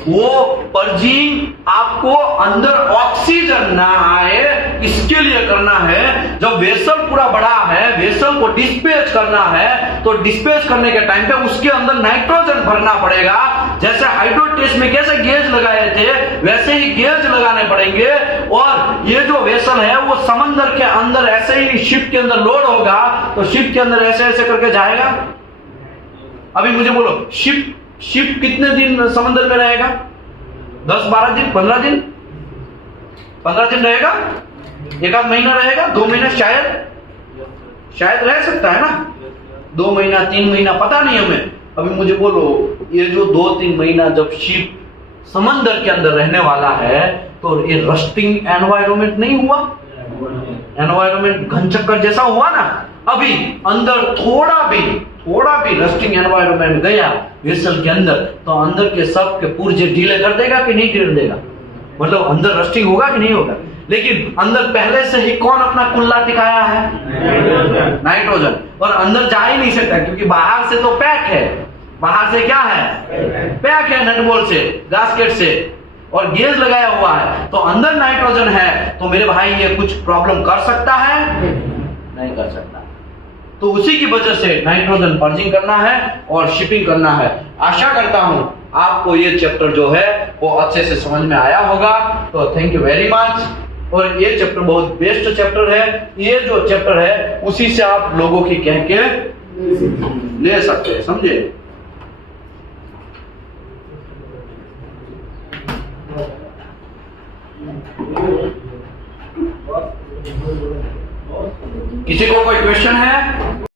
वो पर्जिंग आपको अंदर ऑक्सीजन ना आए इसके लिए करना है। जब वेसल पूरा बड़ा है, वेसल को डिस्पेच करना है, तो डिस्पेच करने के टाइम पे उसके अंदर नाइट्रोजन भरना पड़ेगा। जैसे हाइड्रो टेस्ट में कैसे गेज लगाए थे वैसे ही गेज लगाने पड़ेंगे। और ये जो वेसल है वो समंदर के अंदर ऐसे ही शिप के अंदर लोड होगा तो शिप के अंदर ऐसे ऐसे करके जाएगा। अभी मुझे बोलो शिप कितने दिन समंदर में रहेगा? 10-12 दिन, 15 दिन, 15 दिन रहेगा, एक आध महीना रहेगा, 2 महीना शायद रह सकता है ना, 2 महीना 3 महीना, पता नहीं हमें। अभी मुझे बोलो ये जो 2-3 महीना जब शिप समंदर के अंदर रहने वाला है तो ये रस्टिंग एनवायरमेंट नहीं हुआ? एनवायरमेंट घन चक्कर जैसा हुआ ना। अभी अंदर थोड़ा भी रस्टिंग एनवायरमेंट गया वेसल के अंदर तो अंदर के सब के पुर्जे ढीले कर देगा कि नहीं कर देगा? मतलब अंदर रस्टिंग होगा कि नहीं होगा? लेकिन अंदर पहले से ही कौन अपना कुल्ला टिकाया है? नाइट्रोजन। और अंदर जा ही नहीं सकता क्योंकि बाहर से तो पैक है। बाहर से क्या है? पैक है, नट बोल्ट से, गास्केट से, और गेज लगाया हुआ है। तो अंदर नाइट्रोजन है तो मेरे भाई ये कुछ प्रॉब्लम कर सकता है? नहीं कर सकता। तो उसी की वजह से नाइट्रोजन पर्जिंग करना है और शिपिंग करना है। आशा करता हूं आपको ये चैप्टर जो है वो अच्छे से समझ में आया होगा। तो थैंक यू वेरी मच। और ये चैप्टर बहुत बेस्ट चैप्टर है। ये जो चैप्टर है उसी से आप लोगों की कह के ले सकते हैं, समझे? किसी को कोई क्वेश्चन है?